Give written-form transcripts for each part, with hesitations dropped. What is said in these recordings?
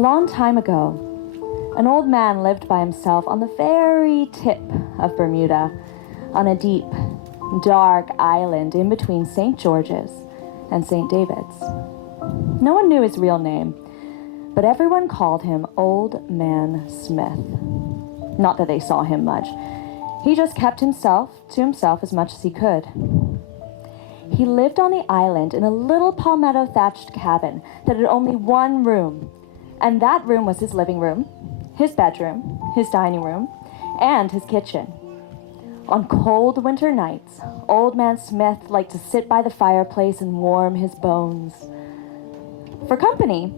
long time ago, an old man lived by himself on the very tip of Bermuda, on a deep, dark island in between St. George's and St. David's. No one knew his real name, but everyone called him Old Man Smith. Not that they saw him much. He just kept himself to himself as much as he could. He lived on the island in a little palmetto-thatched cabin that had only one room, and that room was his living room, his bedroom, his dining room, and his kitchen. On cold winter nights, Old Man Smith liked to sit by the fireplace and warm his bones. For company,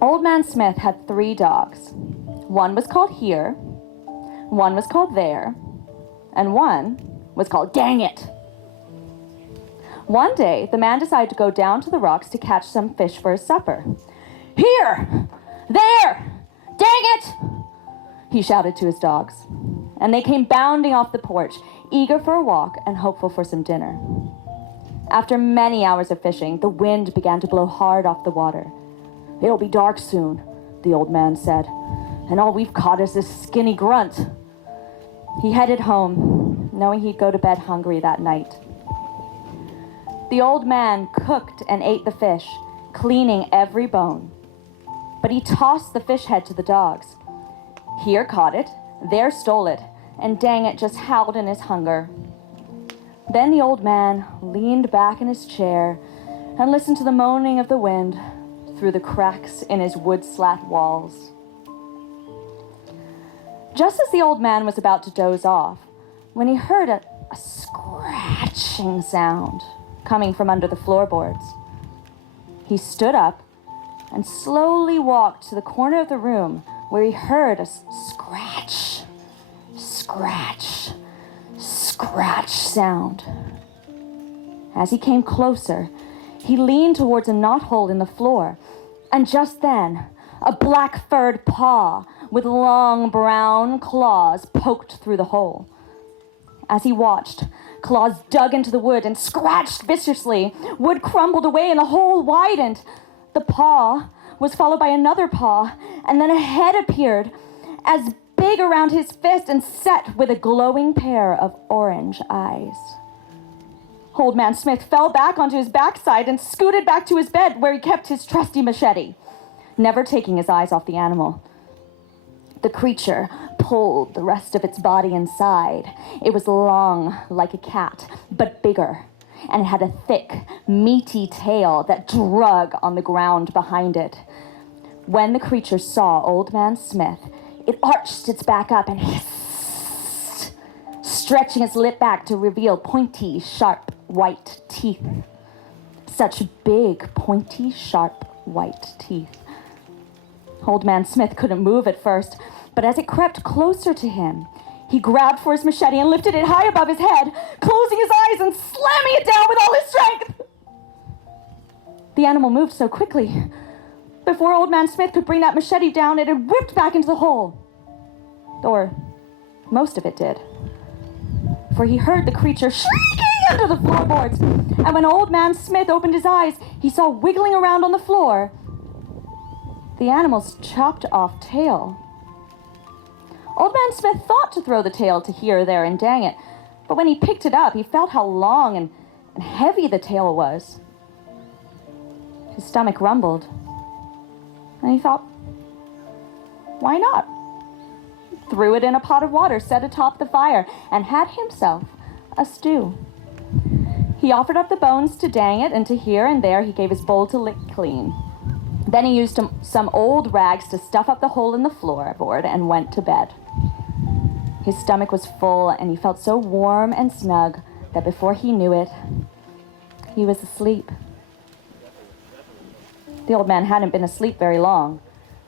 Old Man Smith had 3 dogs. One was called Here, one was called There, and one was called Dang It. One day, the man decided to go down to the rocks to catch some fish for his supper. Here! There! Dang it! He shouted to his dogs, and they came bounding off the porch, eager for a walk and hopeful for some dinner. After many hours of fishing, the wind began to blow hard off the water. "It'll be dark soon," the old man said, "and all we've caught is this skinny grunt." He headed home, knowing he'd go to bed hungry that night. The old man cooked and ate the fish, cleaning every bone. But he tossed the fish head to the dogs. Here caught it, There stole it, and Dang It just howled in his hunger. Then the old man leaned back in his chair and listened to the moaning of the wind through the cracks in his wood slat walls. Just as the old man was about to doze off, when he heard a scratching sound coming from under the floorboards, he stood up and slowly walked to the corner of the room where he heard a scratch, scratch, scratch sound. As he came closer, he leaned towards a knothole in the floor, and just then, a black-furred paw with long brown claws poked through the hole. As he watched, claws dug into the wood and scratched viciously. Wood crumbled away and the hole widened. The paw was followed by another paw, and then a head appeared, as big around his fist and set with a glowing pair of orange eyes. Old Man Smith fell back onto his backside and scooted back to his bed where he kept his trusty machete, never taking his eyes off the animal. The creature pulled the rest of its body inside. It was long like a cat, but bigger, and it had a thick, meaty tail that drug on the ground behind it. When the creature saw Old Man Smith, it arched its back up and hissed, stretching its lip back to reveal pointy, sharp, white teeth. Such big, pointy, sharp, white teeth. Old Man Smith couldn't move at first, but as it crept closer to him, he grabbed for his machete and lifted it high above his head, closing his eyes and slamming it down with all his strength. The animal moved so quickly. Before Old Man Smith could bring that machete down, it had whipped back into the hole. Or most of it did. For he heard the creature shrieking under the floorboards, and when Old Man Smith opened his eyes, he saw wiggling around on the floor the animal's chopped off tail. Old Man Smith thought to throw the tail to Here, There, and Dang It, but when he picked it up, he felt how long and heavy the tail was. His stomach rumbled, and he thought, why not? He threw it in a pot of water set atop the fire and had himself a stew. He offered up the bones to Dang It, and to Here and There he gave his bowl to lick clean. Then he used some old rags to stuff up the hole in the floorboard and went to bed. His stomach was full, and he felt so warm and snug that before he knew it, he was asleep. The old man hadn't been asleep very long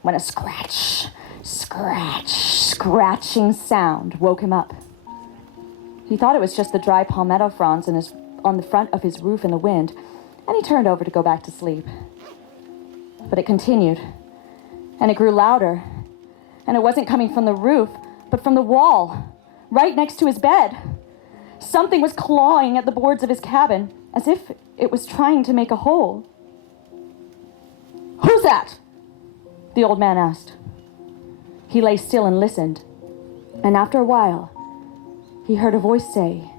when a scratch, scratch, scratching sound woke him up. He thought it was just the dry palmetto fronds on the front of his roof in the wind, and he turned over to go back to sleep. But it continued, and it grew louder, and it wasn't coming from the roof, but from the wall, right next to his bed. Something was clawing at the boards of his cabin, as if it was trying to make a hole. "Who's that?" the old man asked. He lay still and listened, and after a while, he heard a voice say,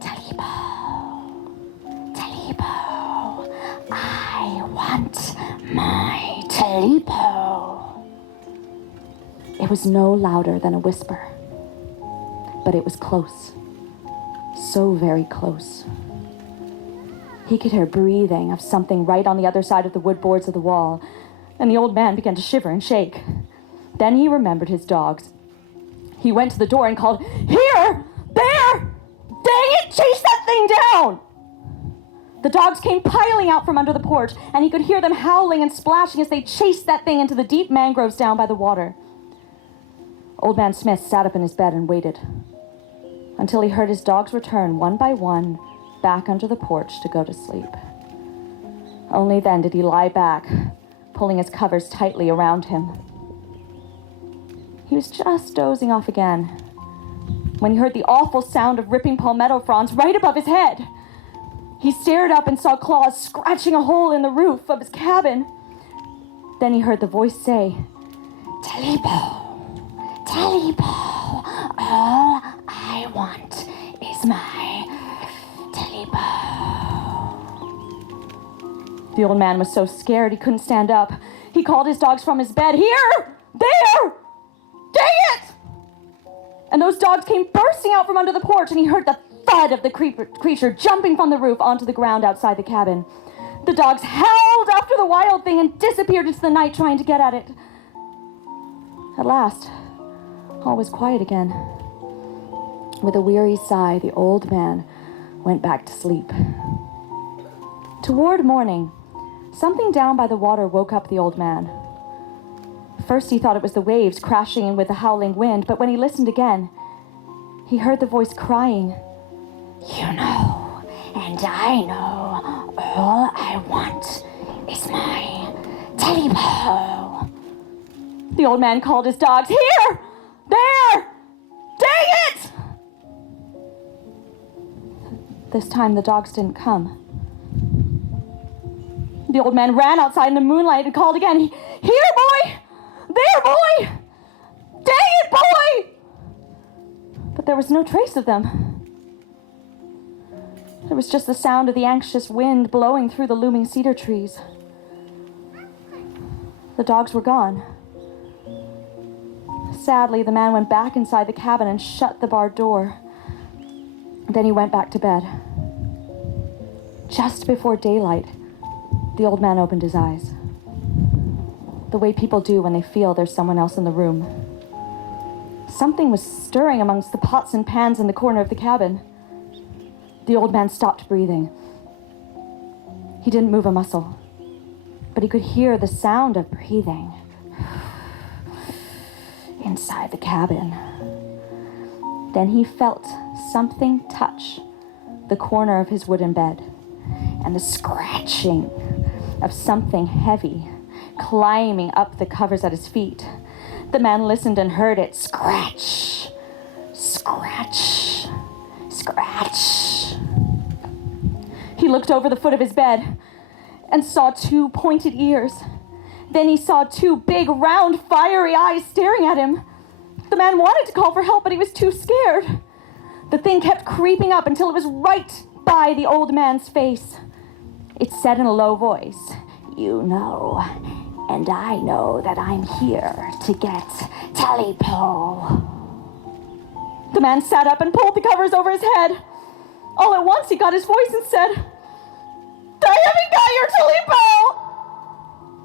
"Talipo, Talipo, I want my Talipo." It was no louder than a whisper, but it was close, so very close. He could hear breathing of something right on the other side of the wood boards of the wall, and the old man began to shiver and shake. Then he remembered his dogs. He went to the door and called, "Here! There! Dang it! Chase that thing down!" The dogs came piling out from under the porch, and he could hear them howling and splashing as they chased that thing into the deep mangroves down by the water. Old Man Smith sat up in his bed and waited until he heard his dogs return one by one back under the porch to go to sleep. Only then did he lie back, pulling his covers tightly around him. He was just dozing off again when he heard the awful sound of ripping palmetto fronds right above his head. He stared up and saw claws scratching a hole in the roof of his cabin. Then he heard the voice say, "Talipo, Talipo, all I want is my Talipo." The old man was so scared he couldn't stand up. He called his dogs from his bed, "Here! There! Dang it!" And those dogs came bursting out from under the porch, and he heard the thud of the creature jumping from the roof onto the ground outside the cabin. The dogs howled after the wild thing and disappeared into the night trying to get at it. At last, all was quiet again. With a weary sigh, the old man went back to sleep. Toward morning, something down by the water woke up the old man. First he thought it was the waves crashing in with the howling wind, but when he listened again, he heard the voice crying, "You know, and I know, all I want is my Talipo." The old man called his dogs, "Here! There! Dang it!" This time the dogs didn't come. The old man ran outside in the moonlight and called again, "Here, boy! There, boy! Dang it, boy!" But there was no trace of them. There was just the sound of the anxious wind blowing through the looming cedar trees. The dogs were gone. Sadly, the man went back inside the cabin and shut the barred door. Then he went back to bed. Just before daylight, the old man opened his eyes, the way people do when they feel there's someone else in the room. Something was stirring amongst the pots and pans in the corner of the cabin. The old man stopped breathing. He didn't move a muscle, but he could hear the sound of breathing inside the cabin. Then he felt something touch the corner of his wooden bed, and the scratching of something heavy climbing up the covers at his feet. The man listened and heard it scratch, scratch, scratch. He looked over the foot of his bed and saw two pointed ears. Then he saw two big, round, fiery eyes staring at him. The man wanted to call for help, but he was too scared. The thing kept creeping up until it was right by the old man's face. It said in a low voice, "You know, and I know that I'm here to get Talipo." The man sat up and pulled the covers over his head. All at once he got his voice and said, "I haven't got your Talipo!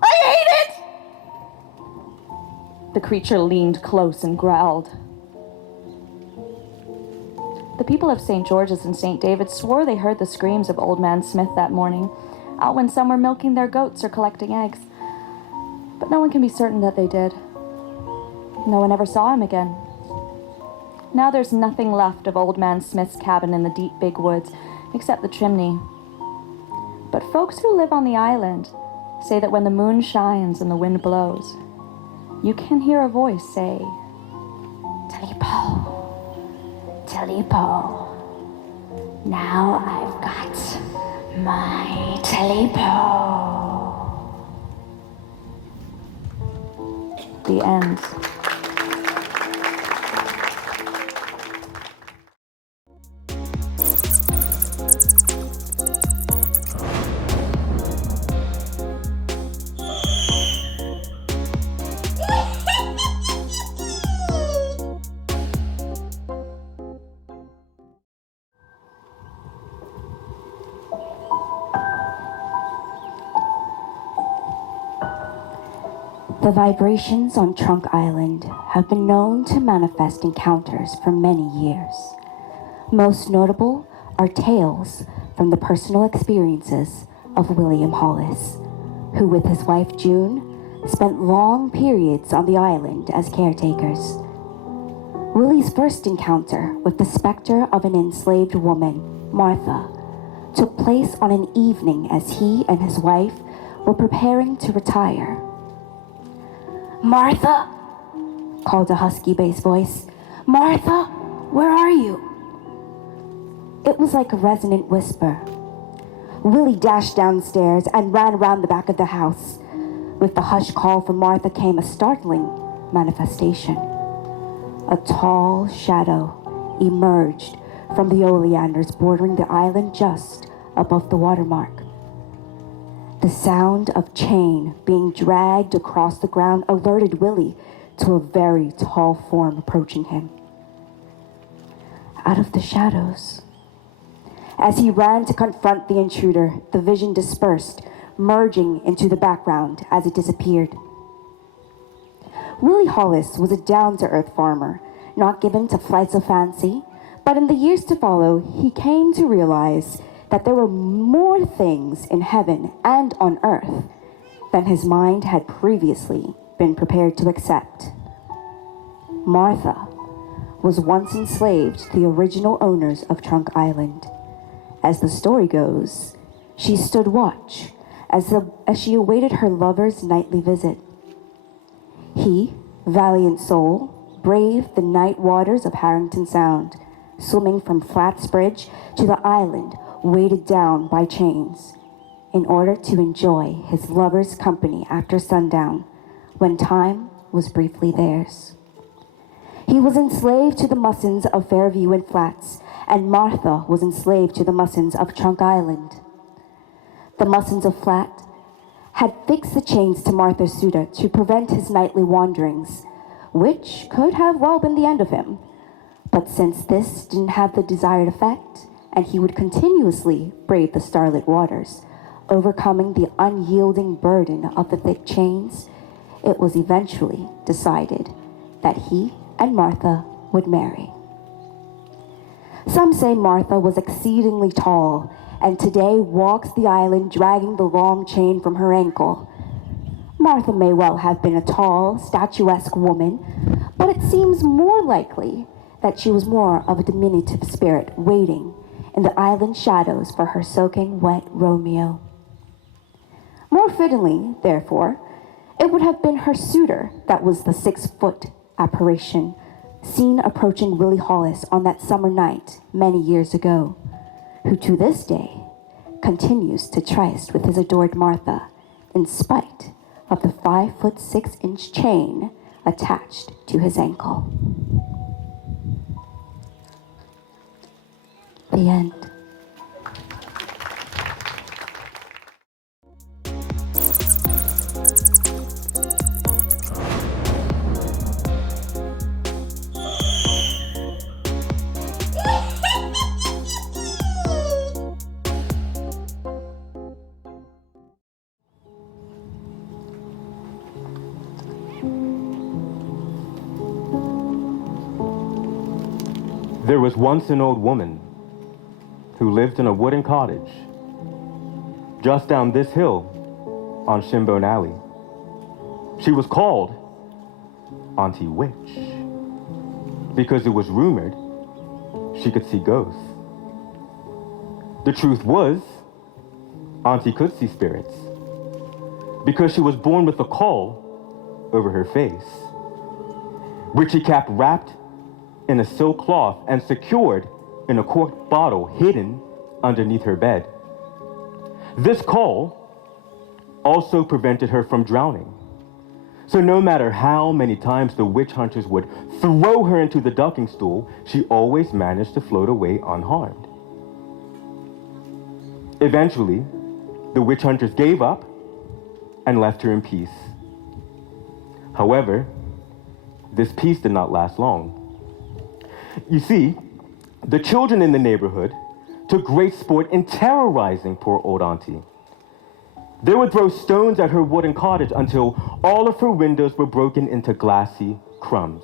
I hate it!" The creature leaned close and growled. The people of St. George's and St. David's swore they heard the screams of Old Man Smith that morning, out when some were milking their goats or collecting eggs. But no one can be certain that they did. No one ever saw him again. Now there's nothing left of Old Man Smith's cabin in the deep big woods, except the chimney. But folks who live on the island say that when the moon shines and the wind blows, you can hear a voice say, "Talipo, Talipo, now I've got my Talipo." The end. The vibrations on Trunk Island have been known to manifest encounters for many years. Most notable are tales from the personal experiences of William Hollis, who with his wife June spent long periods on the island as caretakers. Willie's first encounter with the specter of an enslaved woman, Martha, took place on an evening as he and his wife were preparing to retire. "Martha," called a husky bass voice. "Martha, where are you?" It was like a resonant whisper. Willie dashed downstairs and ran around the back of the house. With the hush call from Martha came a startling manifestation. A tall shadow emerged from the oleanders bordering the island just above the watermark. The sound of chain being dragged across the ground alerted Willie to a very tall form approaching him. Out of the shadows. As he ran to confront the intruder, the vision dispersed, merging into the background as it disappeared. Willie Hollis was a down-to-earth farmer, not given to flights of fancy, but in the years to follow, he came to realize that there were more things in heaven and on earth than his mind had previously been prepared to accept. Martha was once enslaved to the original owners of Trunk Island. As the story goes, she stood watch as she awaited her lover's nightly visit. He, valiant soul, braved the night waters of Harrington Sound, swimming from Flats Bridge to the island weighted down by chains, in order to enjoy his lover's company after sundown, when time was briefly theirs. He was enslaved to the Mussons of Fairview and Flats, and Martha was enslaved to the Mussons of Trunk Island. The Mussons of Flat had fixed the chains to Martha's suitor to prevent his nightly wanderings, which could have well been the end of him. But since this didn't have the desired effect, and he would continuously brave the starlit waters, overcoming the unyielding burden of the thick chains, it was eventually decided that he and Martha would marry. Some say Martha was exceedingly tall, and today walks the island dragging the long chain from her ankle. Martha may well have been a tall, statuesque woman, but it seems more likely that she was more of a diminutive spirit waiting in the island shadows for her soaking wet Romeo. More fittingly, therefore, it would have been her suitor that was the 6-foot apparition seen approaching Willie Hollis on that summer night many years ago, who to this day continues to tryst with his adored Martha in spite of the 5'6" chain attached to his ankle. The end. There was once an old woman who lived in a wooden cottage just down this hill on Shinbone Alley. She was called Auntie Witch because it was rumored she could see ghosts. The truth was, Auntie could see spirits because she was born with a caul over her face, which she kept wrapped in a silk cloth and secured in a corked bottle hidden underneath her bed. This caul also prevented her from drowning, So no matter how many times the witch hunters would throw her into the ducking stool, she always managed to float away unharmed. Eventually, the witch hunters gave up and left her in peace. However, this peace did not last long. You see, the children in the neighborhood took great sport in terrorizing poor old auntie. They would throw stones at her wooden cottage until all of her windows were broken into glassy crumbs.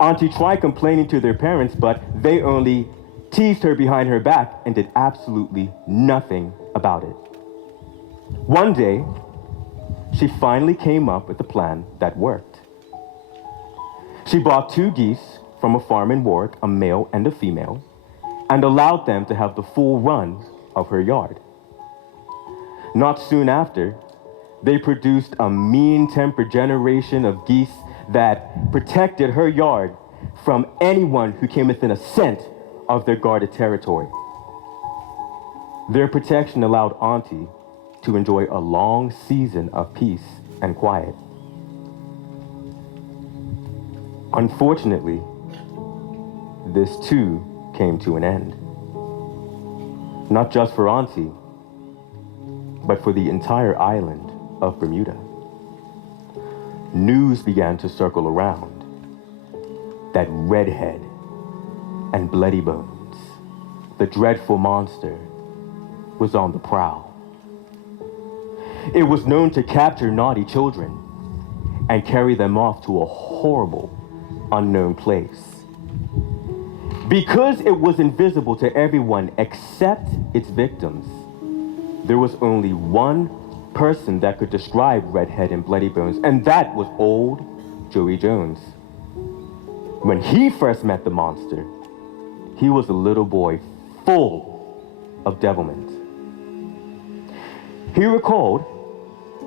Auntie tried complaining to their parents, but they only teased her behind her back and did absolutely nothing about it. One day, she finally came up with a plan that worked. She bought 2 geese from a farm in Warwick, a male and a female, and allowed them to have the full run of her yard. Not soon after, they produced a mean-tempered generation of geese that protected her yard from anyone who came within a scent of their guarded territory. Their protection allowed Auntie to enjoy a long season of peace and quiet. Unfortunately, this too came to an end. Not just for Auntie, but for the entire island of Bermuda. News began to circle around that Redhead and Bloody Bones, the dreadful monster, was on the prowl. It was known to capture naughty children and carry them off to a horrible, unknown place. Because it was invisible to everyone except its victims, there was only one person that could describe Redhead and Bloody Bones, and that was old Joey Jones. When he first met the monster, he was a little boy full of devilment. He recalled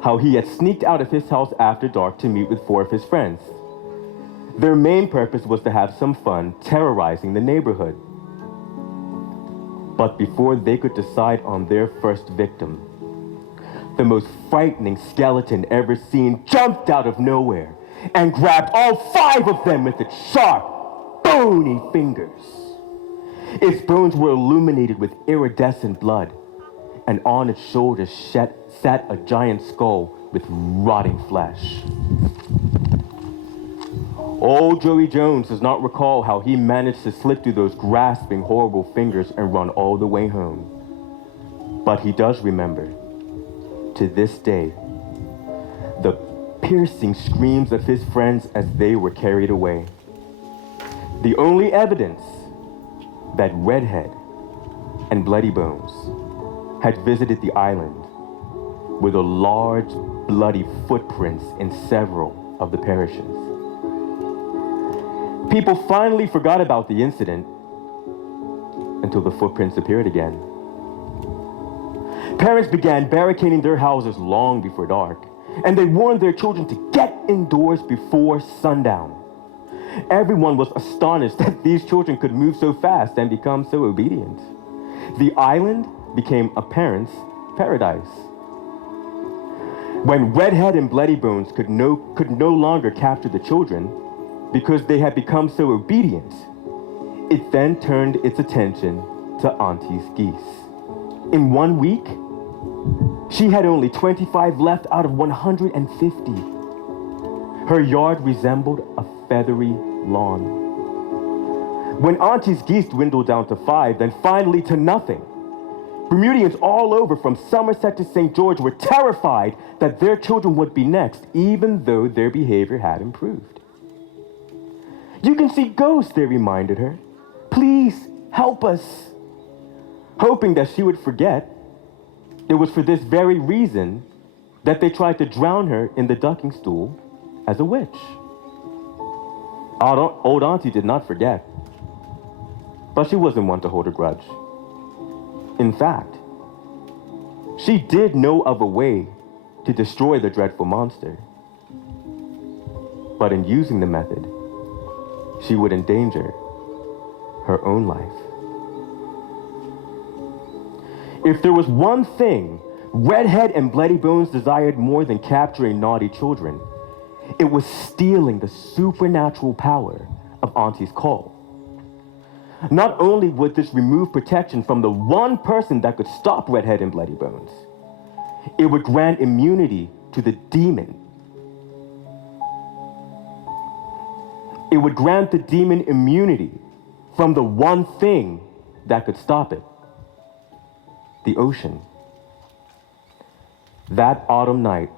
how he had sneaked out of his house after dark to meet with 4 of his friends. Their main purpose was to have some fun terrorizing the neighborhood. But before they could decide on their first victim, the most frightening skeleton ever seen jumped out of nowhere and grabbed all 5 of them with its sharp, bony fingers. Its bones were illuminated with iridescent blood, and on its shoulders sat a giant skull with rotting flesh. Old Joey Jones does not recall how he managed to slip through those grasping, horrible fingers and run all the way home. But he does remember, to this day, the piercing screams of his friends as they were carried away. The only evidence that Redhead and Bloody Bones had visited the island were the large, bloody footprints in several of the parishes. People finally forgot about the incident until the footprints appeared again. Parents began barricading their houses long before dark, and they warned their children to get indoors before sundown. Everyone was astonished that these children could move so fast and become so obedient. The island became a parent's paradise. When Redhead and Bloody Bones could no longer capture the children because they had become so obedient, it then turned its attention to Auntie's geese. In 1 week, she had only 25 left out of 150. Her yard resembled a feathery lawn. When Auntie's geese dwindled down to 5, then finally to nothing, Bermudians all over from Somerset to St. George were terrified that their children would be next, even though their behavior had improved. "You can see ghosts," they reminded her. "Please, help us." Hoping that she would forget, it was for this very reason that they tried to drown her in the ducking stool as a witch. Old Auntie did not forget, but she wasn't one to hold a grudge. In fact, she did know of a way to destroy the dreadful monster. But in using the method, she would endanger her own life. If there was one thing Redhead and Bloody Bones desired more than capturing naughty children, it was stealing the supernatural power of Auntie's call. Not only would this remove protection from the one person that could stop Redhead and Bloody Bones, it would grant immunity to the demon. It would grant the demon immunity from the one thing that could stop it: the ocean. That autumn night,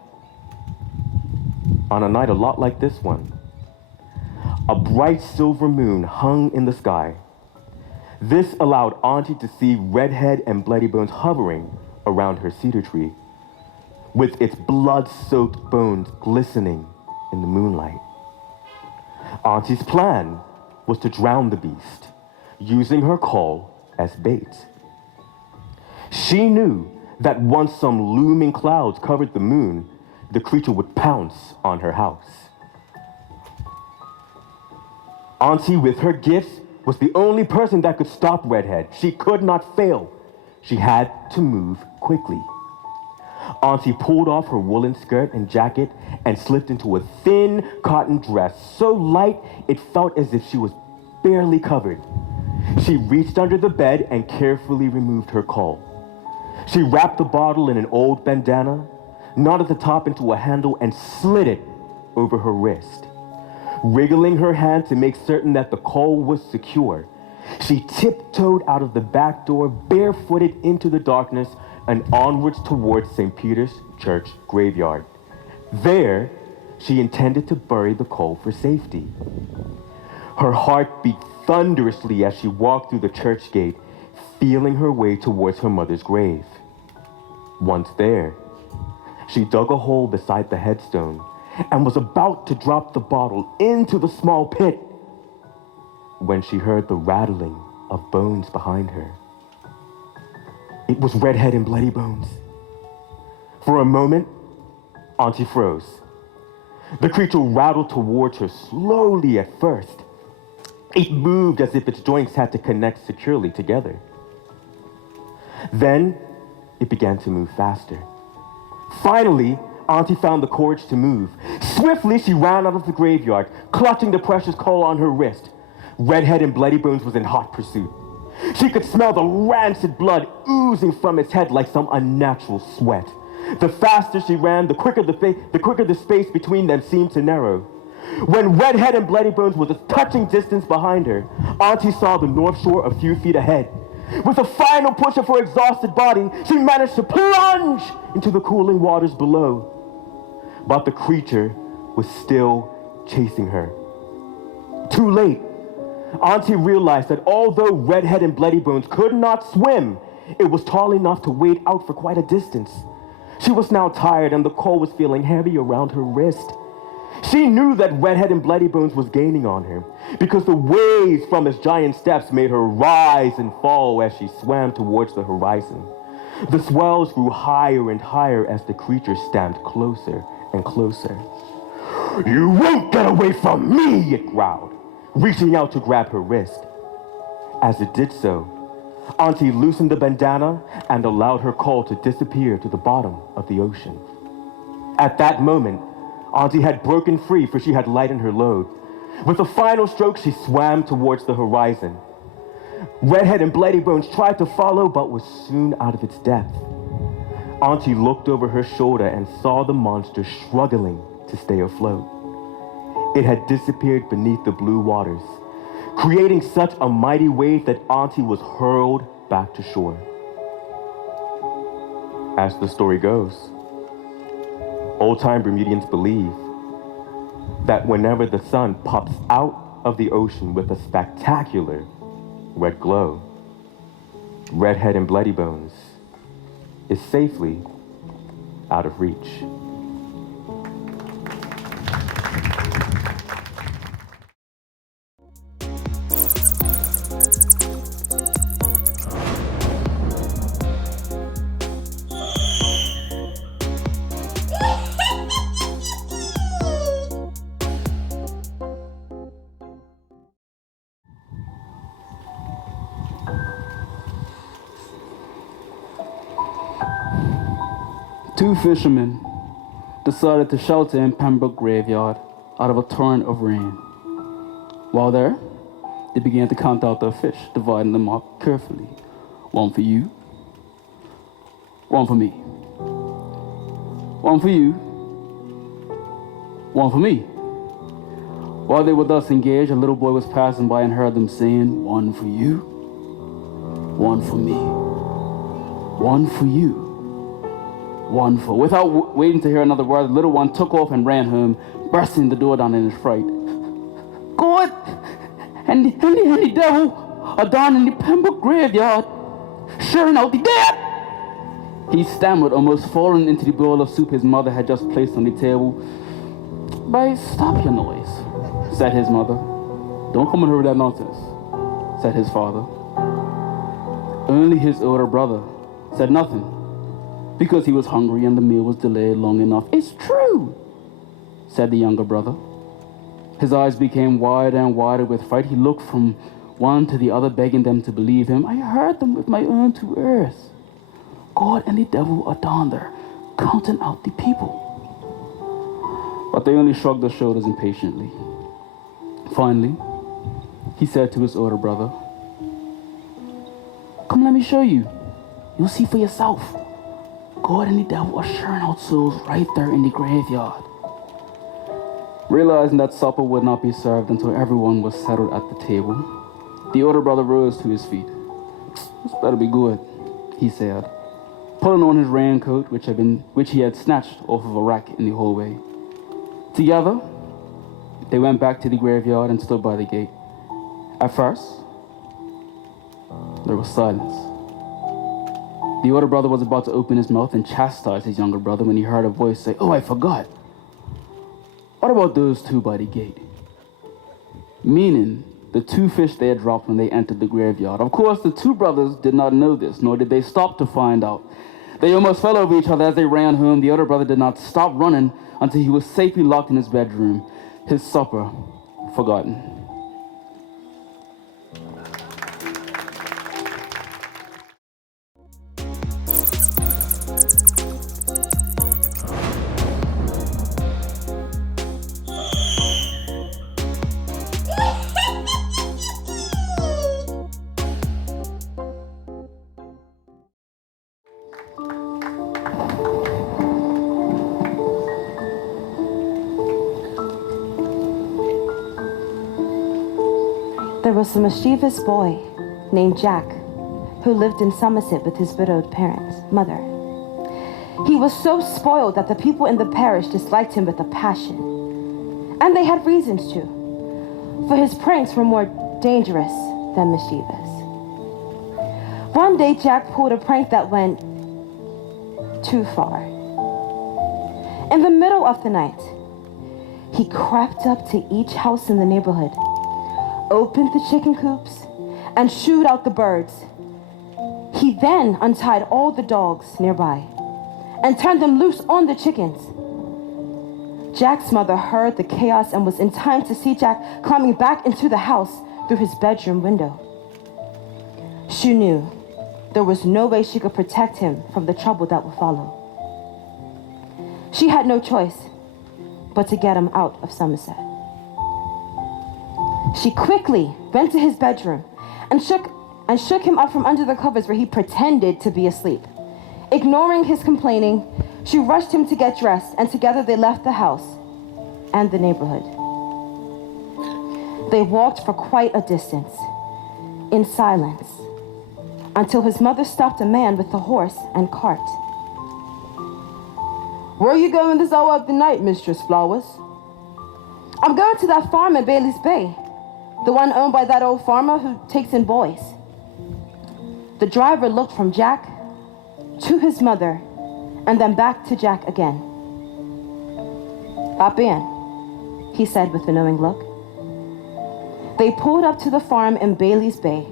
on a night a lot like this one, a bright silver moon hung in the sky. This allowed Auntie to see Redhead and Bloody Bones hovering around her cedar tree, with its blood-soaked bones glistening in the moonlight. Auntie's plan was to drown the beast, using her call as bait. She knew that once some looming clouds covered the moon, the creature would pounce on her house. Auntie, with her gifts, was the only person that could stop Redhead. She could not fail. She had to move quickly. Auntie pulled off her woolen skirt and jacket and slipped into a thin cotton dress, so light it felt as if she was barely covered. She reached under the bed and carefully removed her caul. She wrapped the bottle in an old bandana, knotted the top into a handle, and slid it over her wrist. Wriggling her hand to make certain that the caul was secure, she tiptoed out of the back door, barefooted into the darkness and onwards towards St. Peter's Church graveyard. There, she intended to bury the caul for safety. Her heart beat thunderously as she walked through the church gate, feeling her way towards her mother's grave. Once there, she dug a hole beside the headstone and was about to drop the bottle into the small pit when she heard the rattling of bones behind her. It was Redhead and Bloody Bones. For a moment, Auntie froze. The creature rattled towards her slowly at first. It moved as if its joints had to connect securely together. Then, it began to move faster. Finally, Auntie found the courage to move. Swiftly, she ran out of the graveyard, clutching the precious caul on her wrist. Redhead and Bloody Bones was in hot pursuit. She could smell the rancid blood oozing from its head like some unnatural sweat. The faster she ran, the quicker the space between them seemed to narrow. When Redhead and Bloody Bones was a touching distance behind her, Auntie saw the north shore a few feet ahead. With a final push of her exhausted body, she managed to plunge into the cooling waters below. But the creature was still chasing her. Too late. Auntie realized that although Redhead and Bloody Bones could not swim, it was tall enough to wade out for quite a distance. She was now tired and the caul was feeling heavy around her wrist. She knew that Redhead and Bloody Bones was gaining on her because the waves from his giant steps made her rise and fall as she swam towards the horizon. The swells grew higher and higher as the creature stamped closer and closer. "You won't get away from me," it growled, reaching out to grab her wrist. As it did so, Auntie loosened the bandana and allowed her caul to disappear to the bottom of the ocean. At that moment, Auntie had broken free, for she had lightened her load. With a final stroke, she swam towards the horizon. Redhead and Bloody Bones tried to follow, but was soon out of its depth. Auntie looked over her shoulder and saw the monster struggling to stay afloat. It had disappeared beneath the blue waters, creating such a mighty wave that Auntie was hurled back to shore. As the story goes, old-time Bermudians believe that whenever the sun pops out of the ocean with a spectacular red glow, Redhead and Bloody Bones is safely out of reach. Two fishermen decided to shelter in Pembroke graveyard out of a torrent of rain. While there, they began to count out their fish, dividing them up carefully. One for you, one for me. One for you, one for me. While they were thus engaged, a little boy was passing by and heard them saying, one for you, one for me, one for you, one for... Without waiting to hear another word, the little one took off and ran home, bursting the door down in his fright. God and the devil are down in the Pembroke graveyard, sharing out the dead. He stammered, almost falling into the bowl of soup his mother had just placed on the table. "Boy, stop your noise," said his mother. "Don't come and hear that nonsense," said his father. Only his older brother said nothing, because he was hungry and the meal was delayed long enough. "It's true," said the younger brother. His eyes became wider and wider with fright. He looked from one to the other, begging them to believe him. "I heard them with my own two ears. God and the devil are down there, counting out the people." But they only shrugged their shoulders impatiently. Finally, he said to his older brother, "Come, let me show you. You'll see for yourself. God and the devil are sharing out souls right there in the graveyard." Realizing that supper would not be served until everyone was settled at the table, the older brother rose to his feet. "This better be good," he said, pulling on his raincoat, which he had snatched off of a rack in the hallway. Together, they went back to the graveyard and stood by the gate. At first, there was silence. The older brother was about to open his mouth and chastise his younger brother when he heard a voice say, "Oh, I forgot. What about those two by the gate?" Meaning the two fish they had dropped when they entered the graveyard. Of course, the two brothers did not know this, nor did they stop to find out. They almost fell over each other as they ran home. The older brother did not stop running until he was safely locked in his bedroom, his supper forgotten. There was a mischievous boy named Jack who lived in Somerset with his widowed mother. He was so spoiled that the people in the parish disliked him with a passion. And they had reasons to, for his pranks were more dangerous than mischievous. One day, Jack pulled a prank that went too far. In the middle of the night, he crept up to each house in the neighborhood, opened the chicken coops, and shooed out the birds. He then untied all the dogs nearby and turned them loose on the chickens. Jack's mother heard the chaos and was in time to see Jack climbing back into the house through his bedroom window. She knew there was no way she could protect him from the trouble that would follow. She had no choice but to get him out of Somerset. She quickly went to his bedroom and shook him up from under the covers where he pretended to be asleep. Ignoring his complaining, she rushed him to get dressed, and together they left the house and the neighborhood. They walked for quite a distance, in silence, until his mother stopped a man with a horse and cart. "Where are you going this hour of the night, Mistress Flowers?" "I'm going to that farm in Bailey's Bay, the one owned by that old farmer who takes in boys." The driver looked from Jack to his mother and then back to Jack again. "Hop in," he said with a knowing look. They pulled up to the farm in Bailey's Bay,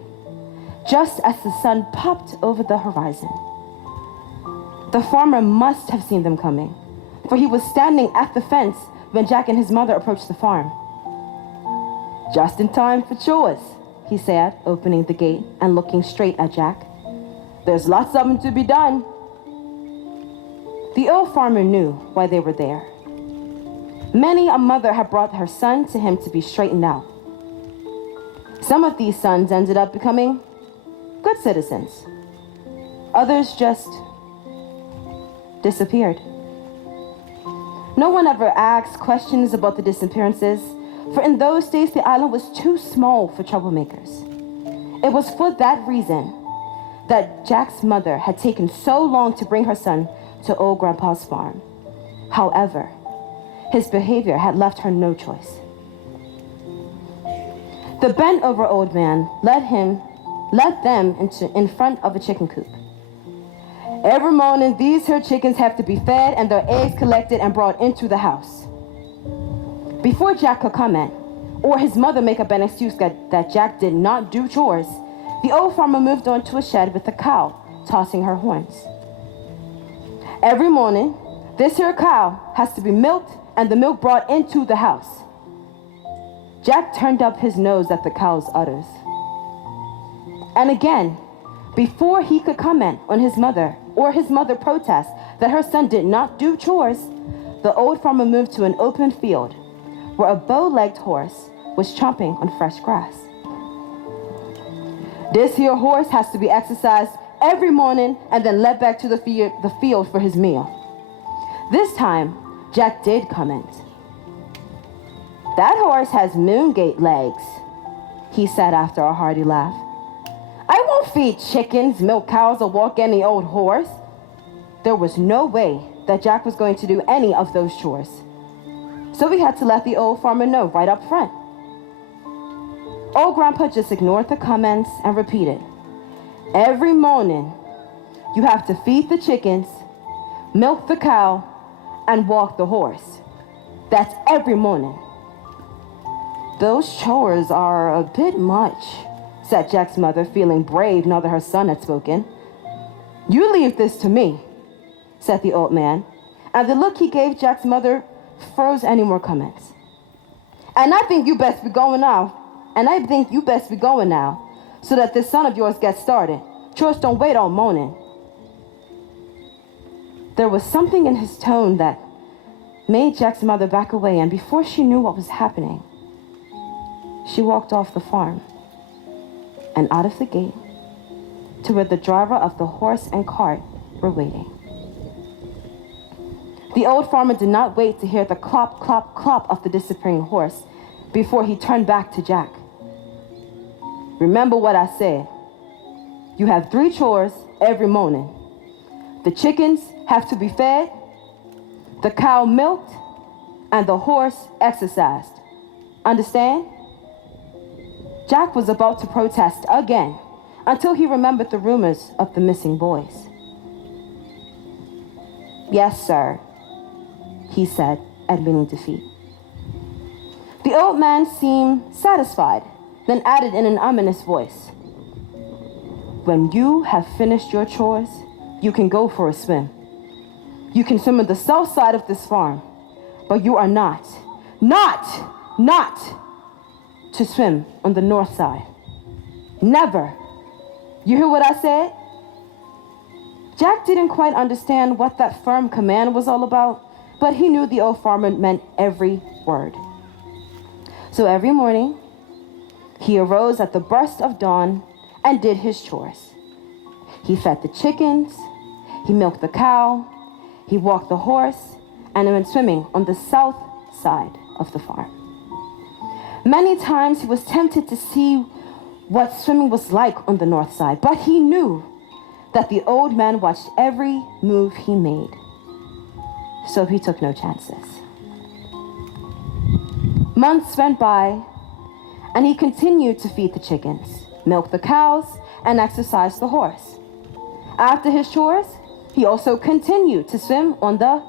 just as the sun popped over the horizon. The farmer must have seen them coming, for he was standing at the fence when Jack and his mother approached the farm. "Just in time for chores," he said, opening the gate and looking straight at Jack. "There's lots of them to be done." The old farmer knew why they were there. Many a mother had brought her son to him to be straightened out. Some of these sons ended up becoming good citizens. Others just disappeared. No one ever asked questions about the disappearances, for in those days the island was too small for troublemakers. It was for that reason that Jack's mother had taken so long to bring her son to old Grandpa's farm. However, his behavior had left her no choice. The bent-over old man led them in front of a chicken coop. Every morning, these here chickens have to be fed and their eggs collected and brought into the house. Before Jack could comment, or his mother make up an excuse that Jack did not do chores, the old farmer moved on to a shed with a cow tossing her horns. Every morning, this here cow has to be milked and the milk brought into the house. Jack turned up his nose at the cow's udders. And again, before he could comment on his mother or his mother protest that her son did not do chores, the old farmer moved to an open field where a bow-legged horse was chomping on fresh grass. This here horse has to be exercised every morning and then led back to the field for his meal. This time, Jack did comment. That horse has moongate legs, he said after a hearty laugh. I won't feed chickens, milk cows, or walk any old horse. There was no way that Jack was going to do any of those chores. So we had to let the old farmer know right up front. Old Grandpa just ignored the comments and repeated, every morning, you have to feed the chickens, milk the cow, and walk the horse. That's every morning. Those chores are a bit much, said Jack's mother, feeling brave now that her son had spoken. You leave this to me, said the old man, and the look he gave Jack's mother froze any more comments. And I think you best be going now, so that this son of yours gets started. Chores don't wait all morning. There was something in his tone that made Jack's mother back away, and before she knew what was happening, she walked off the farm and out of the gate to where the driver of the horse and cart were waiting. The old farmer did not wait to hear the clop, clop, clop of the disappearing horse before he turned back to Jack. Remember what I said. You have 3 chores every morning. The chickens have to be fed, the cow milked, and the horse exercised. Understand? Jack was about to protest again until he remembered the rumors of the missing boys. Yes, sir, he said, admitting defeat. The old man seemed satisfied, then added in an ominous voice, when you have finished your chores, you can go for a swim. You can swim on the south side of this farm, but you are not to swim on the north side. Never. You hear what I said? Jack didn't quite understand what that firm command was all about, but he knew the old farmer meant every word. So every morning, he arose at the burst of dawn and did his chores. He fed the chickens, he milked the cow, he walked the horse, and went swimming on the south side of the farm. Many times he was tempted to see what swimming was like on the north side, but he knew that the old man watched every move he made. So he took no chances. Months went by, and he continued to feed the chickens, milk the cows, and exercise the horse. After his chores, he also continued to swim on the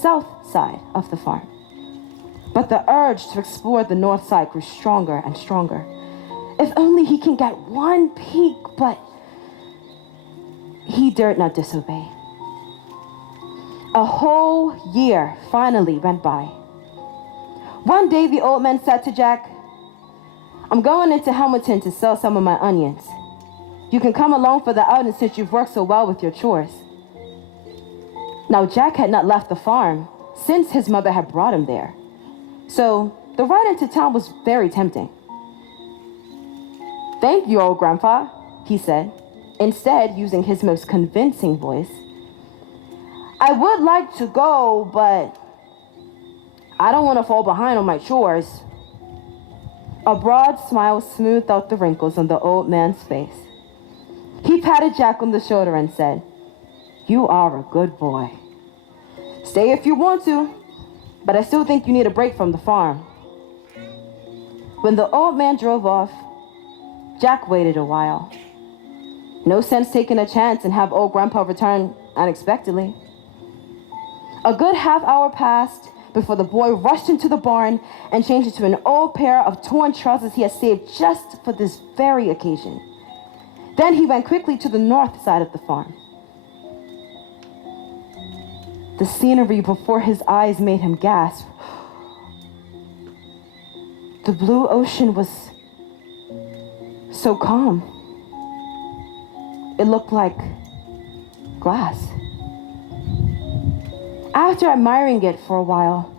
south side of the farm. But the urge to explore the north side grew stronger and stronger. If only he can get one peek, but he dared not disobey. A whole year finally went by. One day the old man said to Jack, I'm going into Hamilton to sell some of my onions. You can come along for the outing since you've worked so well with your chores. Now, Jack had not left the farm since his mother had brought him there, so the ride into town was very tempting. "Thank you, old grandpa," he said, instead using his most convincing voice. "I would like to go, but I don't want to fall behind on my chores." A broad smile smoothed out the wrinkles on the old man's face. He patted Jack on the shoulder and said, "You are a good boy. Stay if you want to, but I still think you need a break from the farm." When the old man drove off, Jack waited a while. No sense taking a chance and have old grandpa return unexpectedly. A good half hour passed before the boy rushed into the barn and changed into an old pair of torn trousers he had saved just for this very occasion. Then he went quickly to the north side of the farm. The scenery before his eyes made him gasp. The blue ocean was so calm. It looked like glass. After admiring it for a while,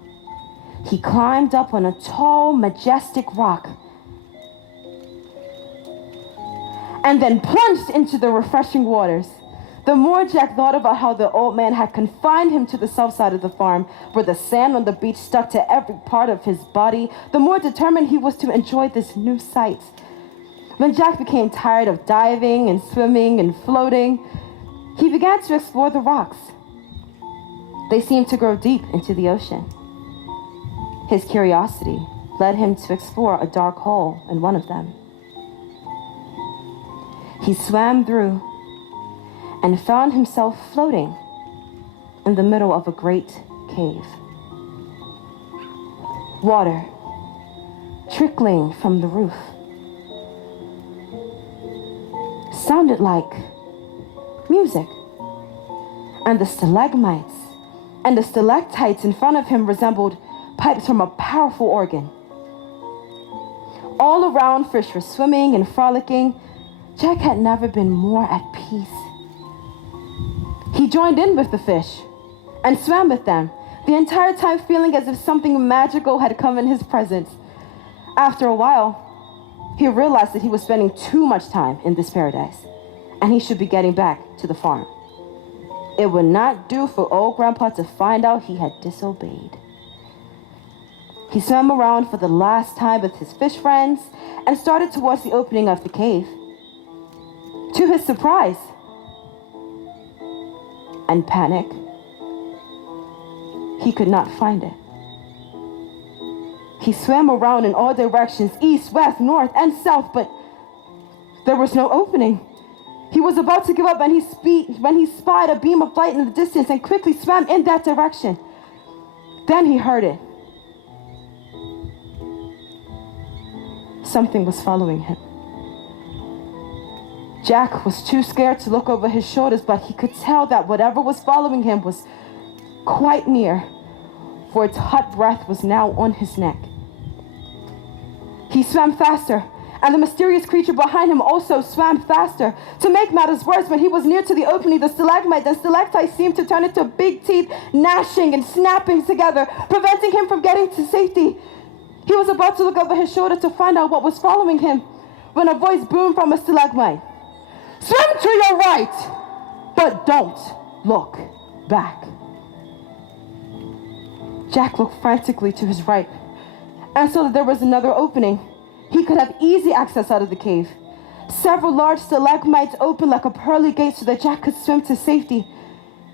he climbed up on a tall, majestic rock and then plunged into the refreshing waters. The more Jack thought about how the old man had confined him to the south side of the farm, where the sand on the beach stuck to every part of his body, the more determined he was to enjoy this new sight. When Jack became tired of diving and swimming and floating, he began to explore the rocks. They seemed to grow deep into the ocean. His curiosity led him to explore a dark hole in one of them. He swam through and found himself floating in the middle of a great cave. Water trickling from the roof sounded like music, and the stalagmites and the stalactites in front of him resembled pipes from a powerful organ. All around, fish were swimming and frolicking. Jack had never been more at peace. He joined in with the fish and swam with them, the entire time feeling as if something magical had come in his presence. After a while, he realized that he was spending too much time in this paradise, and he should be getting back to the farm. It would not do for old grandpa to find out he had disobeyed. He swam around for the last time with his fish friends and started towards the opening of the cave. To his surprise and panic, he could not find it. He swam around in all directions, east, west, north, and south, but there was no opening. He was about to give up when he spied a beam of light in the distance and quickly swam in that direction. Then he heard it. Something was following him. Jack was too scared to look over his shoulders, but he could tell that whatever was following him was quite near, for its hot breath was now on his neck. He swam faster, and the mysterious creature behind him also swam faster. To make matters worse, when he was near to the opening, the stalagmites and stalactites seemed to turn into big teeth, gnashing and snapping together, preventing him from getting to safety. He was about to look over his shoulder to find out what was following him, when a voice boomed from a stalagmite. "Swim to your right, but don't look back." Jack looked frantically to his right and saw that there was another opening. He could have easy access out of the cave. Several large stalagmites opened like a pearly gate so that Jack could swim to safety.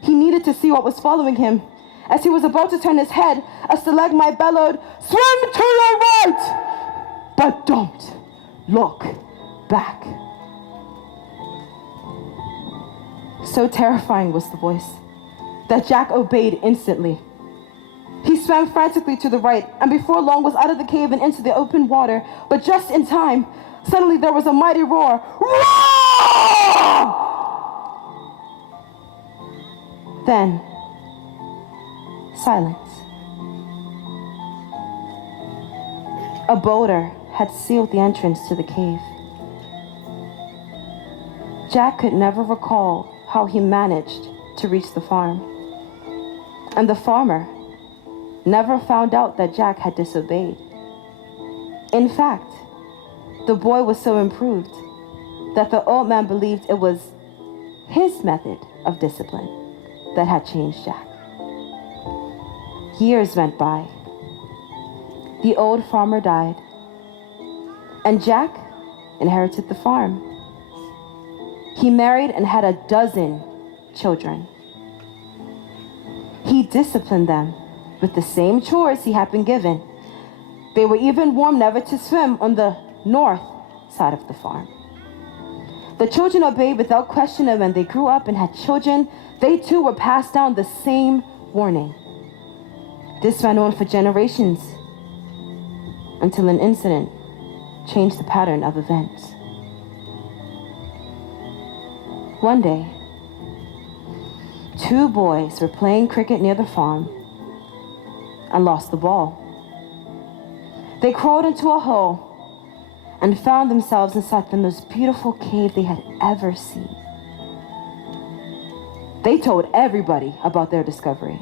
He needed to see what was following him. As he was about to turn his head, a stalagmite bellowed, "Swim to your right, but don't look back." So terrifying was the voice that Jack obeyed instantly. He swam frantically to the right, and before long was out of the cave and into the open water. But just in time, suddenly there was a mighty roar. Roar! Then, silence. A boulder had sealed the entrance to the cave. Jack could never recall how he managed to reach the farm. And the farmer never found out that Jack had disobeyed. In fact, the boy was so improved that the old man believed it was his method of discipline that had changed Jack. Years went by. The old farmer died, and Jack inherited the farm. He married and had 12 children. He disciplined them with the same chores he had been given. They were even warned never to swim on the north side of the farm. The children obeyed without question, and when they grew up and had children, they too were passed down the same warning. This went on for generations until an incident changed the pattern of events. One day, 2 boys were playing cricket near the farm and lost the ball. They crawled into a hole and found themselves inside the most beautiful cave they had ever seen. They told everybody about their discovery.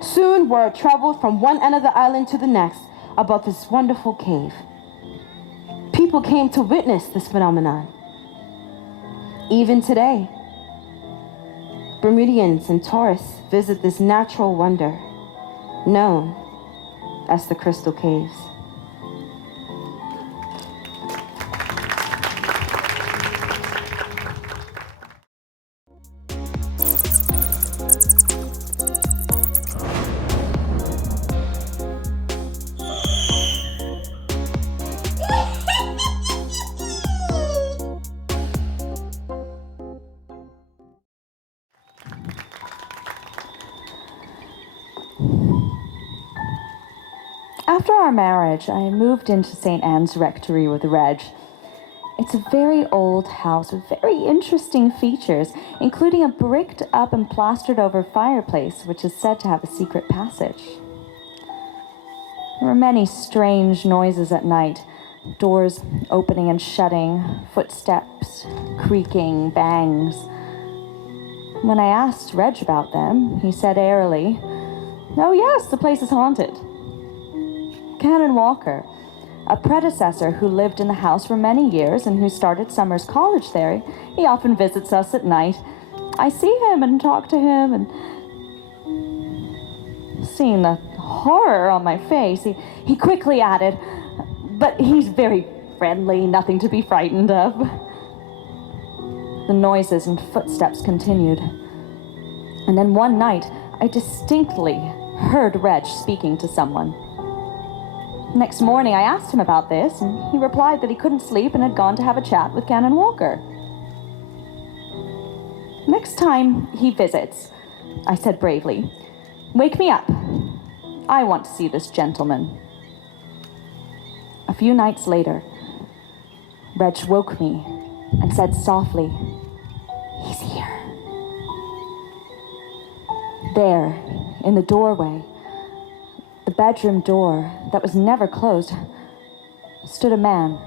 Soon word traveled from one end of the island to the next about this wonderful cave. People came to witness this phenomenon. Even today, Bermudians and tourists visit this natural wonder known as the Crystal Caves. After our marriage, I moved into St. Anne's Rectory with Reg. It's a very old house with very interesting features, including a bricked up and plastered over fireplace, which is said to have a secret passage. There were many strange noises at night, doors opening and shutting, footsteps, creaking, bangs. When I asked Reg about them, he said airily, "Oh yes, the place is haunted." Canon Walker, a predecessor who lived in the house for many years and who started Summers College there, he often visits us at night. I see him and talk to him, and seeing the horror on my face, he quickly added, "But he's very friendly, nothing to be frightened of." The noises and footsteps continued. And then one night, I distinctly heard Reg speaking to someone. Next morning, I asked him about this, and he replied that he couldn't sleep and had gone to have a chat with Canon Walker. "Next time he visits," I said bravely, "wake me up. I want to see this gentleman." A few nights later, Reg woke me and said softly, "He's here." There, in the doorway, the bedroom door that was never closed, stood a man.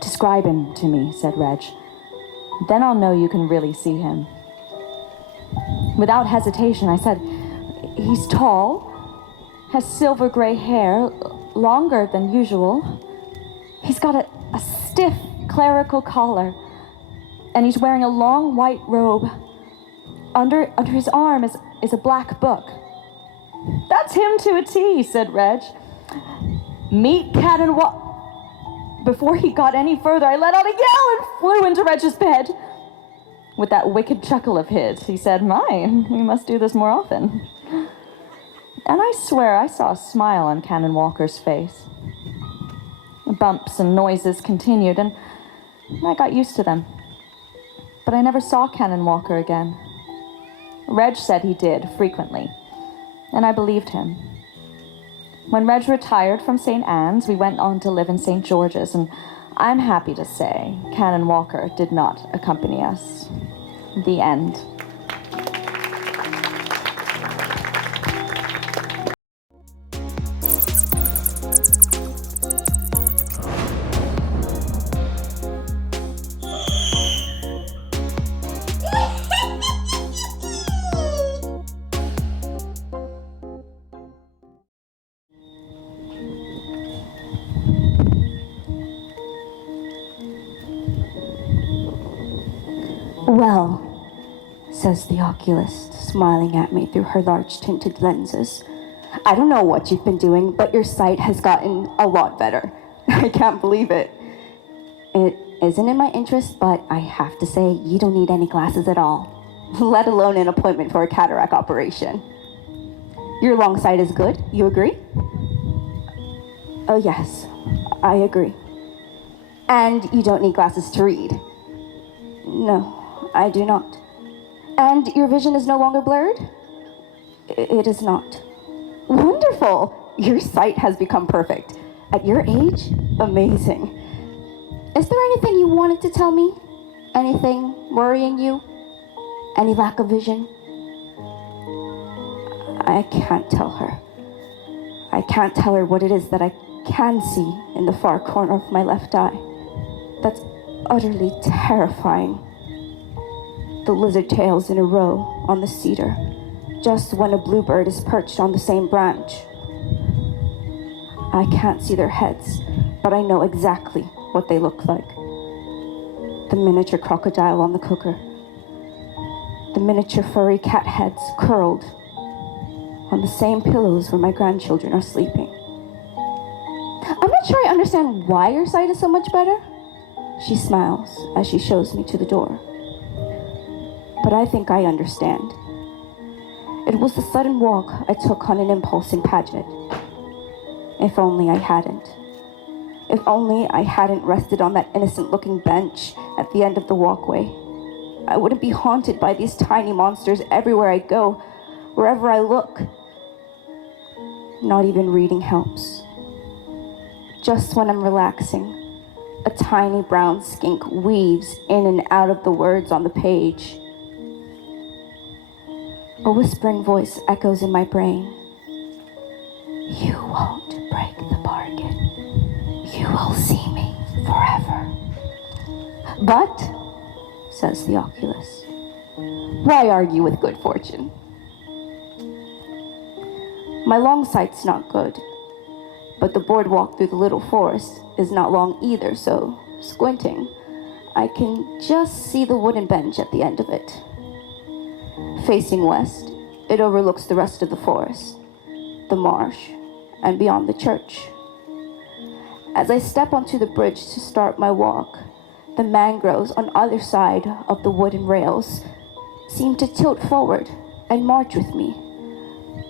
"Describe him to me," said Reg. "Then I'll know you can really see him." Without hesitation, I said, "He's tall, has silver gray hair, longer than usual. He's got a stiff clerical collar, and he's wearing a long white robe. Under his arm is a black book." "That's him to a T," said Reg. "Meet Canon Before he got any further, I let out a yell and flew into Reg's bed. With that wicked chuckle of his, he said, "My, we must do this more often." And I swear I saw a smile on Canon Walker's face. Bumps and noises continued, and I got used to them. But I never saw Canon Walker again. Reg said he did, frequently, and I believed him. When Reg retired from St. Anne's, we went on to live in St. George's, and I'm happy to say Canon Walker did not accompany us. The end. says the oculist, smiling at me through her large tinted lenses. I don't know what you've been doing, but your sight has gotten a lot better. I can't believe it. It isn't in my interest, but I have to say, you don't need any glasses at all, let alone an appointment for a cataract operation. Your long sight is good, you agree? Oh yes, I agree. And you don't need glasses to read? No, I do not. And your vision is no longer blurred? It is not. Wonderful! Your sight has become perfect. At your age? Amazing. Is there anything you wanted to tell me? Anything worrying you? Any lack of vision? I can't tell her. I can't tell her what it is that I can see in the far corner of my left eye. That's utterly terrifying. The lizard tails in a row on the cedar, just when a bluebird is perched on the same branch. I can't see their heads, but I know exactly what they look like. The miniature crocodile on the cooker. The miniature furry cat heads curled on the same pillows where my grandchildren are sleeping. I'm not sure I understand why your sight is so much better. She smiles as she shows me to the door. But I think I understand. It was the sudden walk I took on an impulse in Paget. If only I hadn't. If only I hadn't rested on that innocent-looking bench at the end of the walkway. I wouldn't be haunted by these tiny monsters everywhere I go, wherever I look. Not even reading helps. Just when I'm relaxing, a tiny brown skink weaves in and out of the words on the page. A whispering voice echoes in my brain. You won't break the bargain. You will see me forever. But, says the oculist, why argue with good fortune? My long sight's not good, but the boardwalk through the little forest is not long either, so, squinting, I can just see the wooden bench at the end of it. Facing west, it overlooks the rest of the forest, the marsh, and beyond the church. As I step onto the bridge to start my walk, the mangroves on either side of the wooden rails seem to tilt forward and march with me,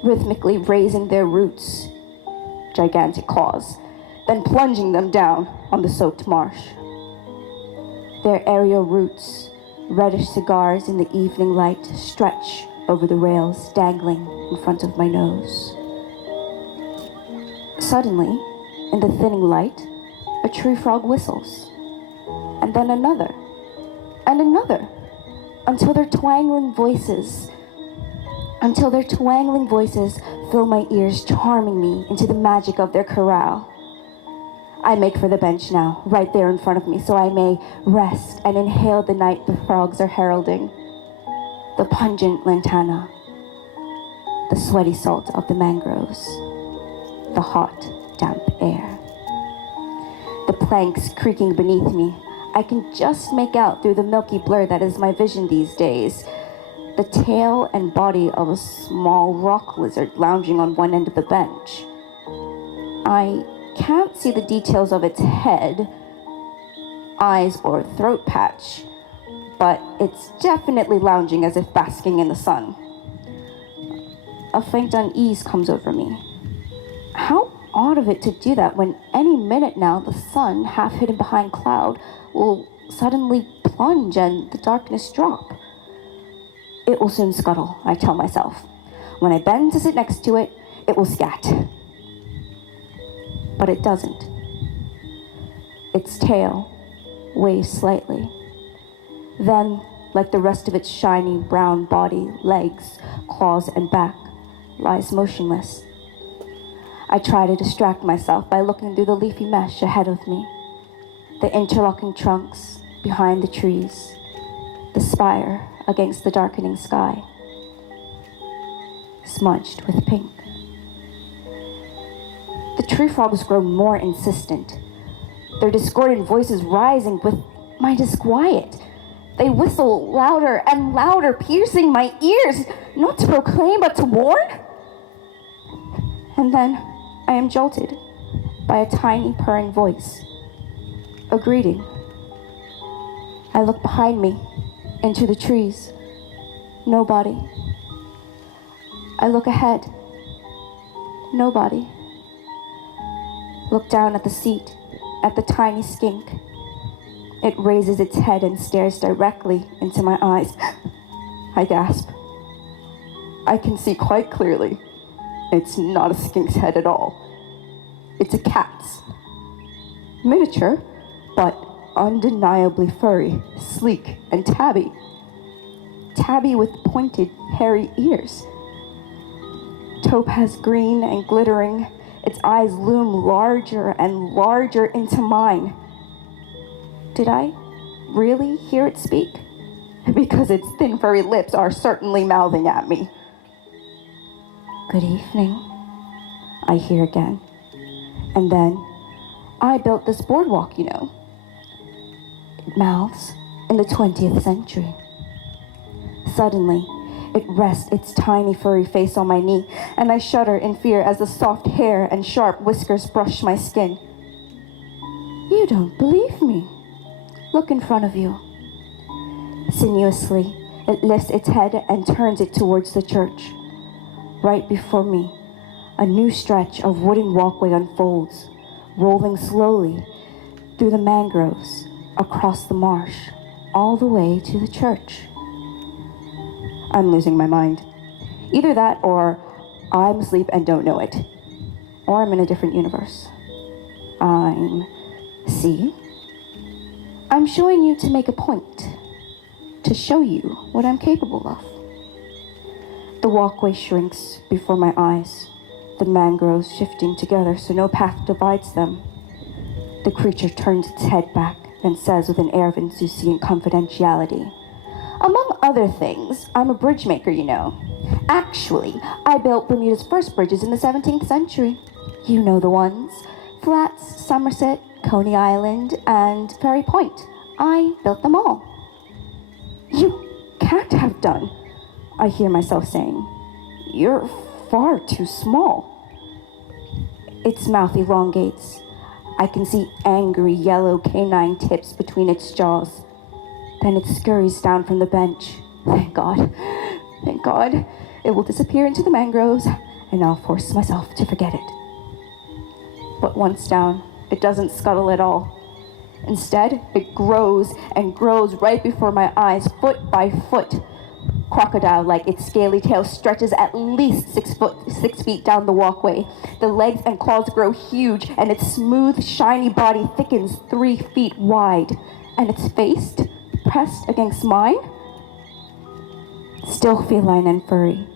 rhythmically raising their roots, gigantic claws, then plunging them down on the soaked marsh. Their aerial roots, reddish cigars in the evening light, stretch over the rails, dangling in front of my nose. Suddenly, in the thinning light, a tree frog whistles, and then another, and another, until their twangling voices fill my ears, charming me into the magic of their chorale. I make for the bench now, right there in front of me, so I may rest and inhale the night the frogs are heralding, the pungent lantana, the sweaty salt of the mangroves, the hot, damp air. The planks creaking beneath me, I can just make out through the milky blur that is my vision these days, the tail and body of a small rock lizard lounging on one end of the bench. I can't see the details of its head, eyes, or throat patch, but it's definitely lounging as if basking in the sun. A faint unease comes over me. How odd of it to do that when any minute now the sun, half hidden behind cloud, will suddenly plunge and the darkness drop. It will soon scuttle, I tell myself. When I bend to sit next to it, it will scat. But it doesn't. Its tail waves slightly. Then, like the rest of its shiny brown body, legs, claws, and back, lies motionless. I try to distract myself by looking through the leafy mesh ahead of me, the interlocking trunks behind the trees, the spire against the darkening sky, smudged with pink. The tree frogs grow more insistent, their discordant voices rising with my disquiet. They whistle louder and louder, piercing my ears, not to proclaim, but to warn. And then I am jolted by a tiny purring voice, a greeting. I look behind me, into the trees. Nobody. I look ahead. Nobody. Look down at the seat, at the tiny skink. It raises its head and stares directly into my eyes. I gasp. I can see quite clearly. It's not a skink's head at all. It's a cat's. Miniature, but undeniably furry, sleek, and tabby. Tabby with pointed, hairy ears. Topaz green and glittering, its eyes loom larger and larger into mine. Did I really hear it speak? Because its thin furry lips are certainly mouthing at me. Good evening, I hear again. And then, I built this boardwalk, you know. It mouths in the 20th century. Suddenly, it rests its tiny furry face on my knee, and I shudder in fear as the soft hair and sharp whiskers brush my skin. You don't believe me. Look in front of you. Sinuously, it lifts its head and turns it towards the church. Right before me, a new stretch of wooden walkway unfolds, rolling slowly through the mangroves, across the marsh, all the way to the church. I'm losing my mind. Either that or I'm asleep and don't know it. Or I'm in a different universe. See? I'm showing you to make a point. To show you what I'm capable of. The walkway shrinks before my eyes, the mangroves shifting together so no path divides them. The creature turns its head back and says with an air of insouciant confidentiality, among other things, I'm a bridge maker, you know. Actually, I built Bermuda's first bridges in the 17th century. You know the ones. Flats, Somerset, Coney Island, and Ferry Point. I built them all. You can't have done, I hear myself saying. You're far too small. Its mouth elongates. I can see angry yellow canine tips between its jaws. Then it scurries down from the bench. Thank God. Thank God. It will disappear into the mangroves, and I'll force myself to forget it. But once down, it doesn't scuttle at all. Instead, it grows and grows right before my eyes, foot by foot. Crocodile-like, its scaly tail stretches at least 6 feet down the walkway. The legs and claws grow huge, and its smooth, shiny body thickens 3 feet wide. And its face, pressed against mine, still feline and furry.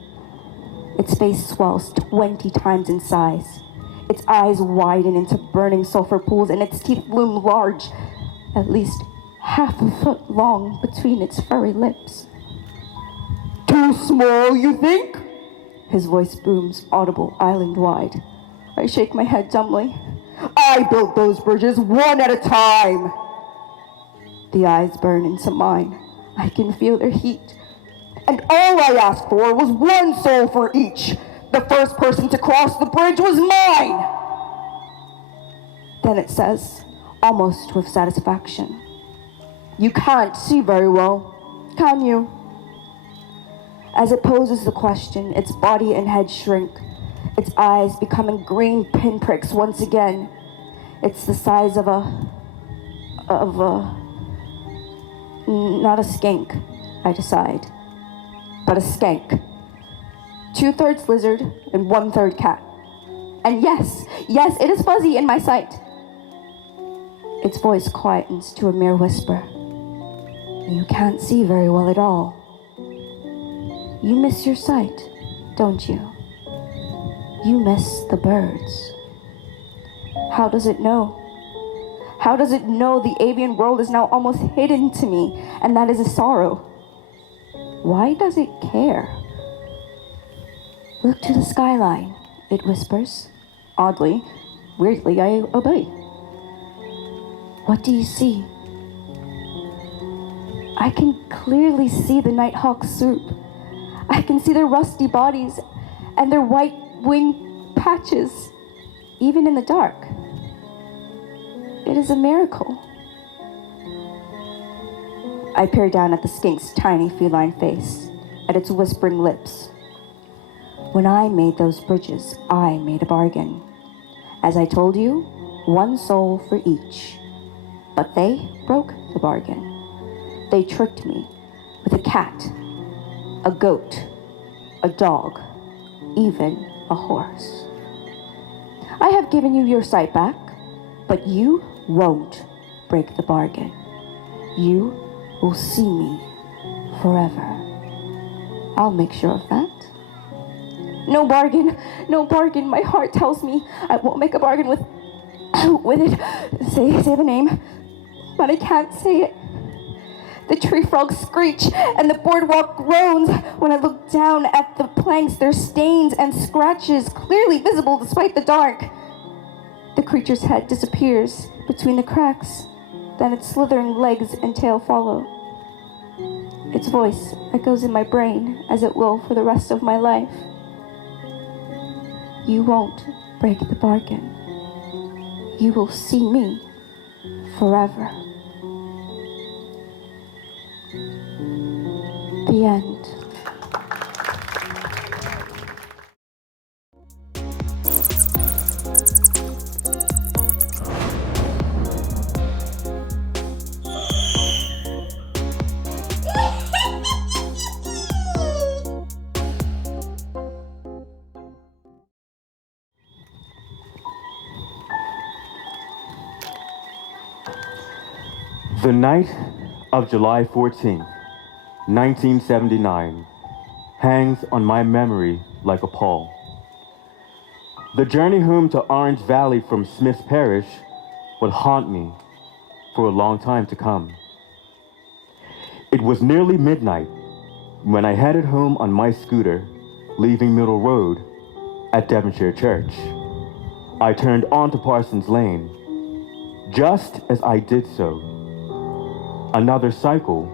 Its face swells 20 times in size. Its eyes widen into burning sulfur pools, and its teeth loom large, at least half a foot long between its furry lips. Too small, you think? His voice booms, audible island-wide. I shake my head dumbly. I built those bridges one at a time. The eyes burn into mine. I can feel their heat. And all I asked for was one soul for each. The first person to cross the bridge was mine. Then it says, almost with satisfaction, you can't see very well, can you? As it poses the question, its body and head shrink, its eyes becoming green pinpricks once again. It's the size of a not a skink, I decide, but a skank. 2/3 lizard and 1/3 cat. And yes, it is fuzzy in my sight. Its voice quietens to a mere whisper. You can't see very well at all. You miss your sight, don't you? You miss the birds. How does it know? How does it know the avian world is now almost hidden to me, and that is a sorrow? Why does it care? Look to the skyline, it whispers. Oddly, weirdly, I obey. What do you see? I can clearly see the nighthawks swoop. I can see their rusty bodies and their white wing patches, even in the dark. It is a miracle. I peer down at the skink's tiny feline face, at its whispering lips. When I made those bridges, I made a bargain. As I told you, one soul for each. But they broke the bargain. They tricked me with a cat, a goat, a dog, even a horse. I have given you your sight back, but you won't break the bargain. You will see me forever. I'll make sure of that. No bargain, no bargain. My heart tells me I won't make a bargain with it. Say the name, but I can't say it. The tree frogs screech and the boardwalk groans. When I look down at the planks, there's stains and scratches clearly visible despite the dark. The creature's head disappears between the cracks. Then its slithering legs and tail follow. Its voice echoes in my brain, as it will for the rest of my life. You won't break the bargain. You will see me forever. The end. The night of July 14th, 1979, hangs on my memory like a pall. The journey home to Orange Valley from Smith's Parish would haunt me for a long time to come. It was nearly midnight when I headed home on my scooter, leaving Middle Road at Devonshire Church. I turned onto Parsons Lane. Just as I did so, another cycle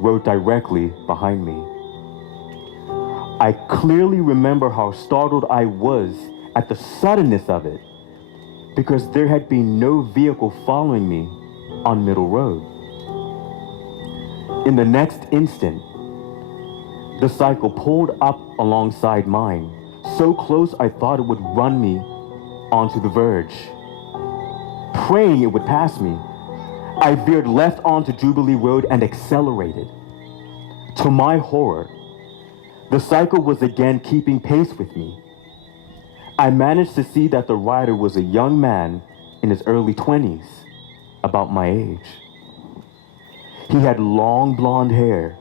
rode directly behind me. I clearly remember how startled I was at the suddenness of it, because there had been no vehicle following me on Middle Road. In the next instant, the cycle pulled up alongside mine, so close I thought it would run me onto the verge. Praying it would pass me, I veered left onto Jubilee Road and accelerated. To my horror, the cycle was again keeping pace with me. I managed to see that the rider was a young man in his early 20s, about my age. He had long blonde hair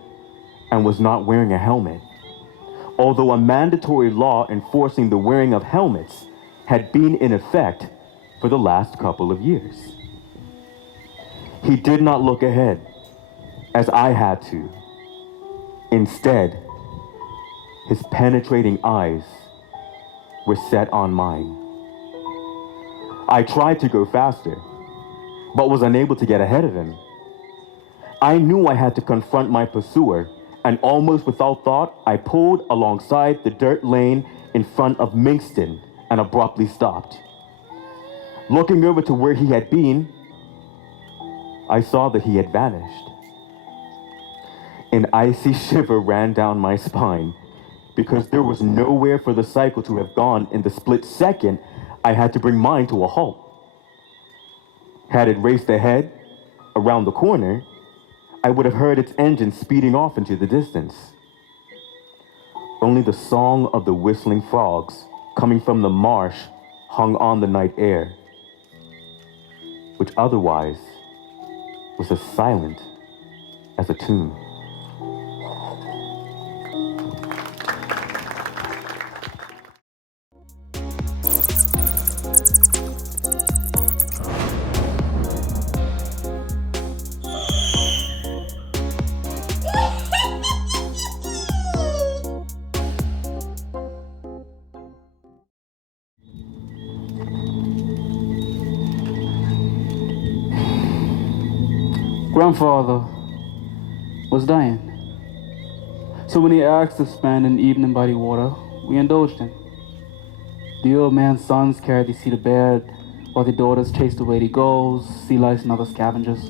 and was not wearing a helmet, although a mandatory law enforcing the wearing of helmets had been in effect for the last couple of years. He did not look ahead, as I had to. Instead, his penetrating eyes were set on mine. I tried to go faster, but was unable to get ahead of him. I knew I had to confront my pursuer, and almost without thought, I pulled alongside the dirt lane in front of Minkston and abruptly stopped. Looking over to where he had been, I saw that he had vanished. An icy shiver ran down my spine because there was nowhere for the cycle to have gone in the split second I had to bring mine to a halt. Had it raced ahead, around the corner, I would have heard its engine speeding off into the distance. Only the song of the whistling frogs coming from the marsh hung on the night air, which otherwise was as silent as a tomb. Grandfather, was dying. So when he asked to spend an evening by the water, we indulged him. The old man's sons carried the sea to bed, while the daughters chased away the gulls, sea lice, and other scavengers.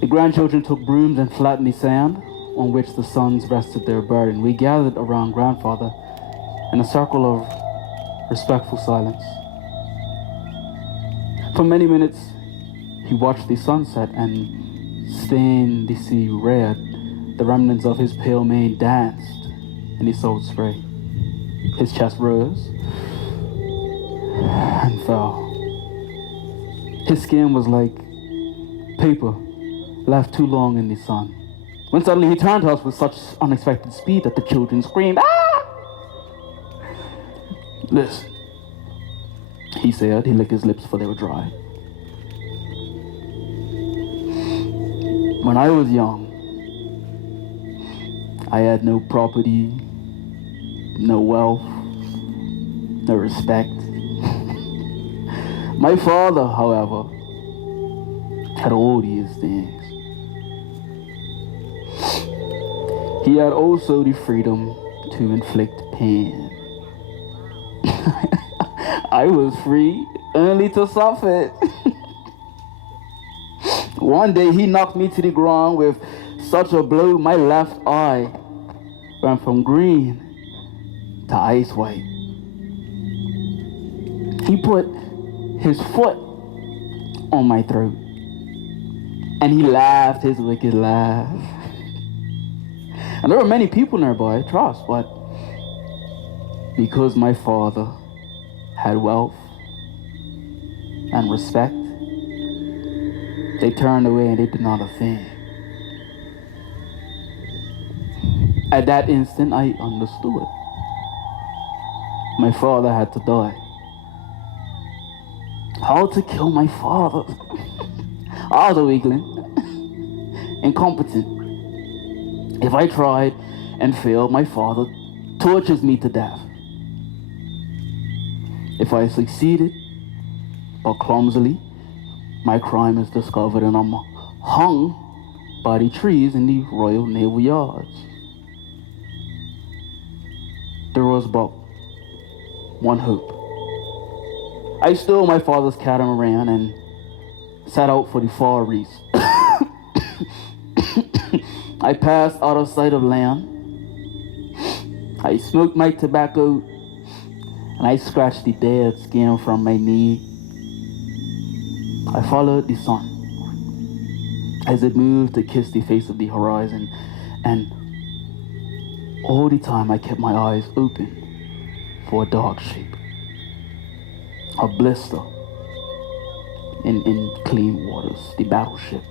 The grandchildren took brooms and flattened the sand, on which the sons rested their burden. We gathered around grandfather in a circle of respectful silence. For many minutes, he watched the sunset and stained the sea red. The remnants of his pale mane danced in the salt spray. His chest rose and fell. His skin was like paper left too long in the sun. When suddenly he turned to us with such unexpected speed that the children screamed, "Ah!" "Listen," he said. He licked his lips for they were dry. "When I was young, I had no property, no wealth, no respect. My father, however, had all these things. He had also the freedom to inflict pain. I was free only to suffer it. One day he knocked me to the ground with such a blow my left eye went from green to ice white. He put his foot on my throat and he laughed his wicked laugh. And there were many people nearby, trust, but because my father had wealth and respect, they turned away and they did not a thing. At that instant, I understood. My father had to die. How to kill my father? I was a weakling, incompetent. If I tried and failed, my father tortures me to death. If I succeeded, but clumsily, my crime is discovered and I'm hung by the trees in the Royal Naval Yards. There was but one hope. I stole my father's catamaran and set out for the Far East. I passed out of sight of land. I smoked my tobacco and I scratched the dead skin from my knee. I followed the sun as it moved to kiss the face of the horizon, and all the time I kept my eyes open for a dark shape, a blister in clean waters, the battleship.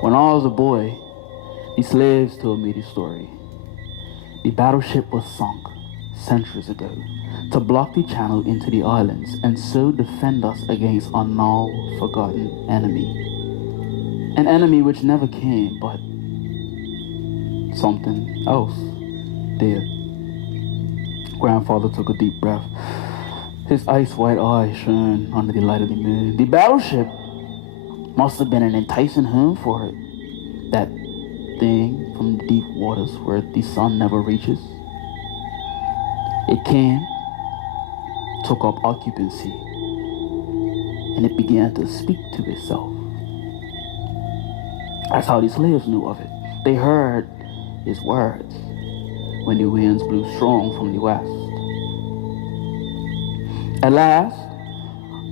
When I was a boy, the slaves told me the story. The battleship was sunk centuries ago to block the channel into the islands and so defend us against a now forgotten enemy. An enemy which never came, but something else did. Grandfather took a deep breath. His ice-white eyes shone under the light of the moon. The battleship must have been an enticing home for it. That thing from the deep waters where the sun never reaches. It came, took up occupancy, and it began to speak to itself. That's how the slaves knew of it. They heard his words when the winds blew strong from the west. At last,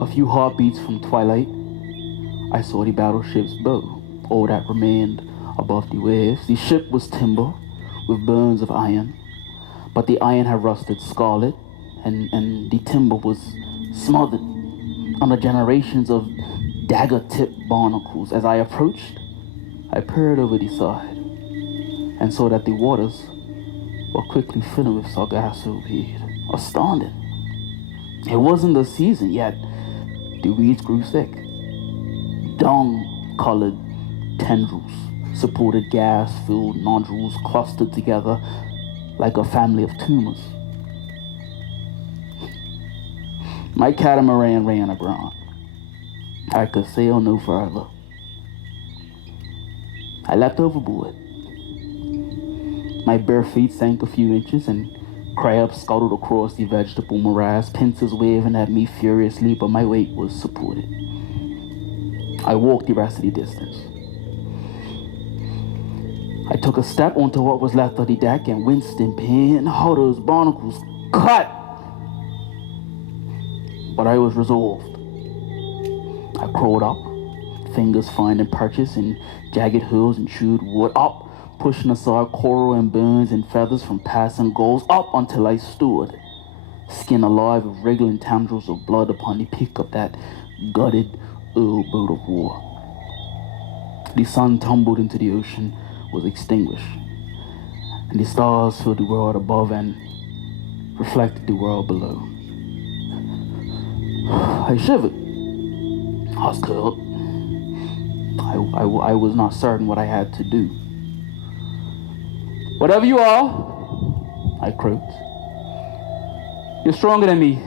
a few heartbeats from twilight, I saw the battleship's bow, all that remained above the waves. The ship was timber with bones of iron, but the iron had rusted scarlet, and the timber was smothered under generations of dagger-tipped barnacles. As I approached, I peered over the side and saw that the waters were quickly filling with sargasso weed. Astounding. It wasn't the season yet. The weeds grew thick. Dung-colored tendrils supported gas-filled nodules clustered together like a family of tumors. My catamaran ran aground. I could sail no further. I leapt overboard. My bare feet sank a few inches, and crabs scuttled across the vegetable morass, pincers waving at me furiously, but my weight was supported. I walked the rest of the distance. I took a step onto what was left of the deck and winced in pain. How those barnacles cut! But I was resolved. I crawled up, fingers finding purchase in jagged hills and chewed wood, up, pushing aside coral and bones and feathers from passing gulls, up until I stood, skin alive with wriggling tendrils of blood upon the peak of that gutted old boat of war. The sun tumbled into the ocean, was extinguished, and the stars filled the world above and reflected the world below. I shivered. I was cold. I was not certain what I had to do. Whatever you are, I croaked. You're stronger than me.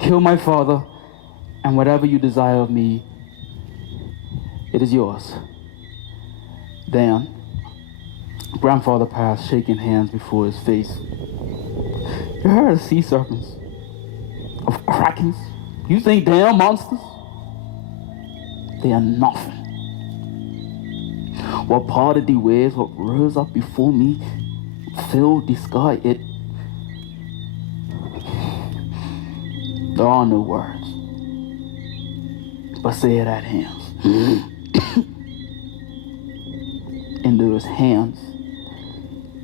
Kill my father, and whatever you desire of me, it is yours. Dan, grandfather passed, shaking hands before his face. You heard of sea serpents, of krakens. You think they are monsters? They are nothing. What parted the waves, what rose up before me, filled the sky, there are no words, but say it at hands. In those hands,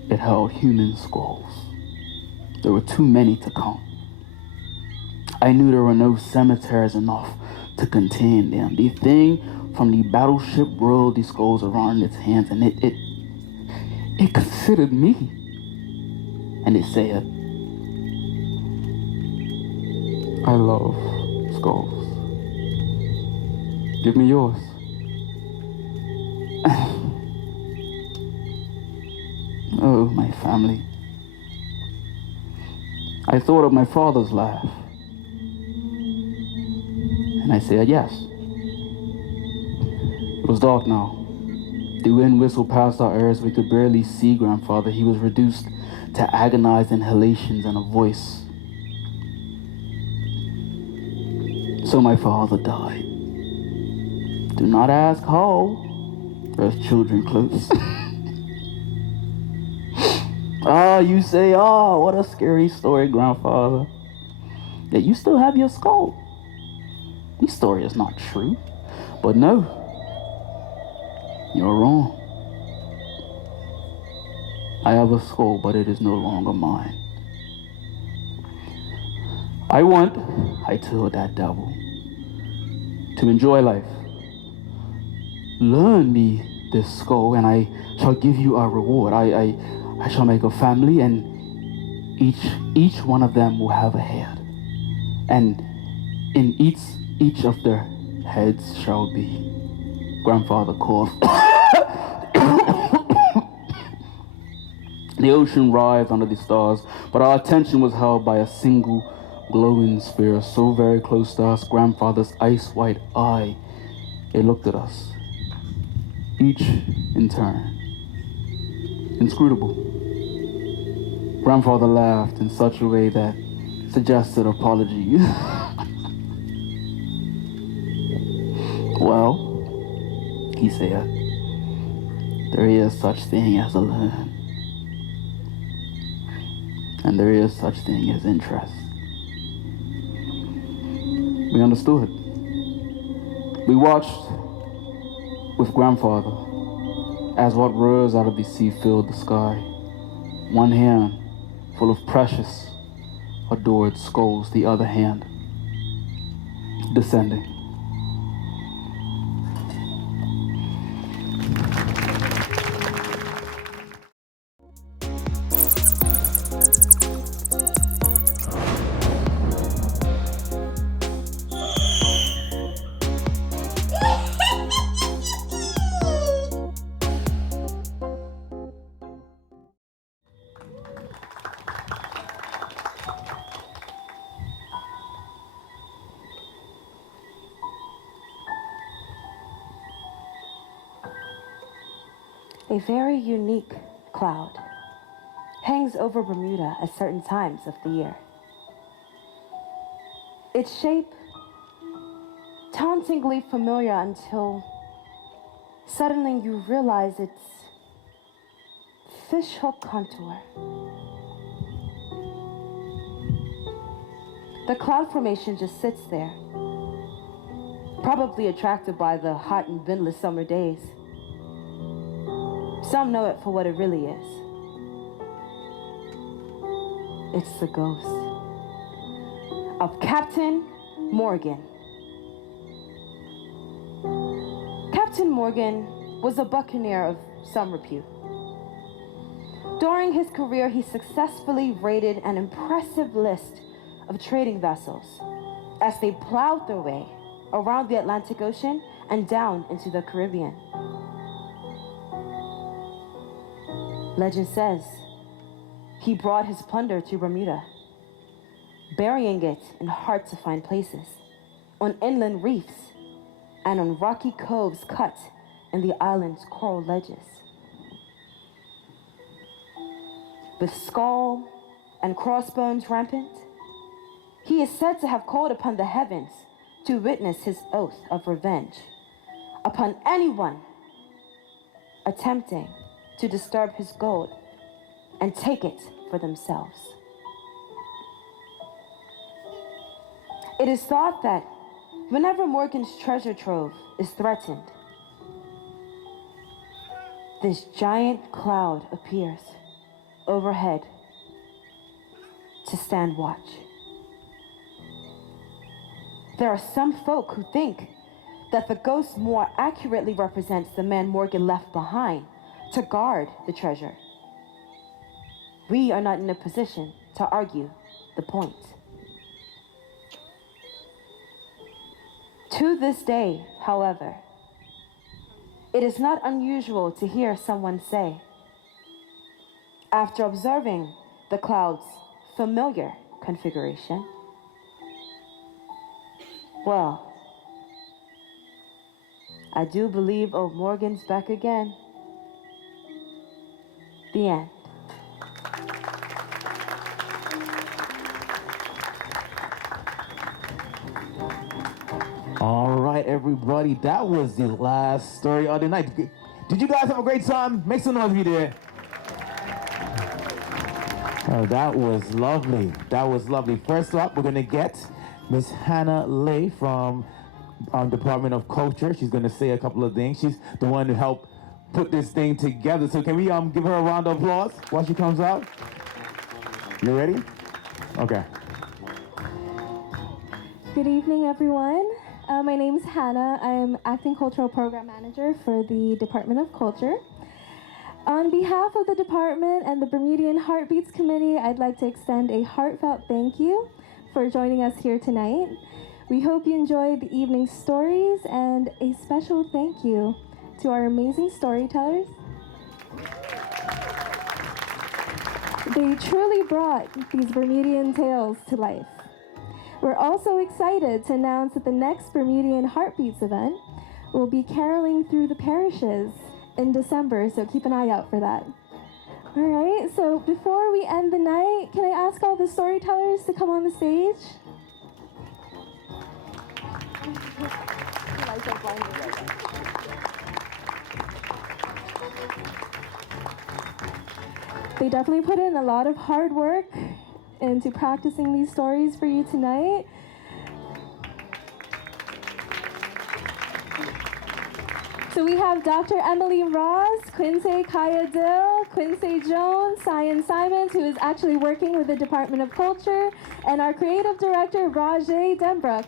it held human skulls. There were too many to count. I knew there were no cemeteries enough to contain them. The thing from the battleship rolled the skulls around its hands, and it considered me. And it said, I love skulls. Give me yours. Oh, my family. I thought of my father's laugh. And I said yes. It was dark now. The wind whistled past our ears. We could barely see grandfather. He was reduced to agonized inhalations and a voice. So my father died. Do not ask how. There's children close. You say, what a scary story, grandfather. Yet you still have your skull. This story is not true. But no, you're wrong. I have a skull, but it is no longer mine. I told that devil, to enjoy life. Learn me this skull, and I shall give you a reward. I shall make a family, and each one of them will have a head. And in each of their heads shall be, grandfather coughed. The ocean writhed under the stars, but our attention was held by a single glowing sphere so very close to us, grandfather's ice-white eye. It looked at us, each in turn, inscrutable. Grandfather laughed in such a way that suggested apology. Well, he said, there is such thing as a learn. And there is such thing as interest. We understood. We watched with grandfather as what rose out of the sea filled the sky. One hand full of precious, adored skulls, the other hand descending. A very unique cloud hangs over Bermuda at certain times of the year. Its shape, tauntingly familiar until suddenly you realize its fishhook contour. The cloud formation just sits there, probably attracted by the hot and windless summer days. Some know it for what it really is. It's the ghost of Captain Morgan. Captain Morgan was a buccaneer of some repute. During his career, he successfully raided an impressive list of trading vessels as they plowed their way around the Atlantic Ocean and down into the Caribbean. Legend says he brought his plunder to Bermuda, burying it in hard-to-find places, on inland reefs, and on rocky coves cut in the island's coral ledges. With skull and crossbones rampant, he is said to have called upon the heavens to witness his oath of revenge upon anyone attempting to disturb his gold and take it for themselves. It is thought that whenever Morgan's treasure trove is threatened, this giant cloud appears overhead to stand watch. There are some folk who think that the ghost more accurately represents the man Morgan left behind to guard the treasure. We are not in a position to argue the point. To this day, however, it is not unusual to hear someone say, after observing the cloud's familiar configuration, well, I do believe old Morgan's back again. The end. All right, everybody, that was the last story of the night. Did you guys have a great time? Make some noise if you did. Oh, that was lovely. That was lovely. First up, we're going to get Miss Hannah Lay from Department of Culture. She's going to say a couple of things. She's the one who helped put this thing together. So can we give her a round of applause while she comes out? You ready? Okay. Good evening, everyone. My name is Hannah. I am Acting Cultural Program Manager for the Department of Culture. On behalf of the department and the Bermudian Heartbeats Committee, I'd like to extend a heartfelt thank you for joining us here tonight. We hope you enjoyed the evening's stories, and a special thank you to our amazing storytellers. They truly brought these Bermudian tales to life. We're also excited to announce that the next Bermudian Heartbeats event will be caroling through the parishes in December, so keep an eye out for that. All right, so before we end the night, can I ask all the storytellers to come on the stage? They definitely put in a lot of hard work into practicing these stories for you tonight. So we have Dr. Emily Ross, Quincy Kaya Dill, Quincy Jones, Cyan Simons, who is actually working with the Department of Culture, and our creative director, Rajay Denbrook.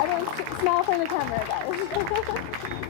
Everyone smile for the camera, guys.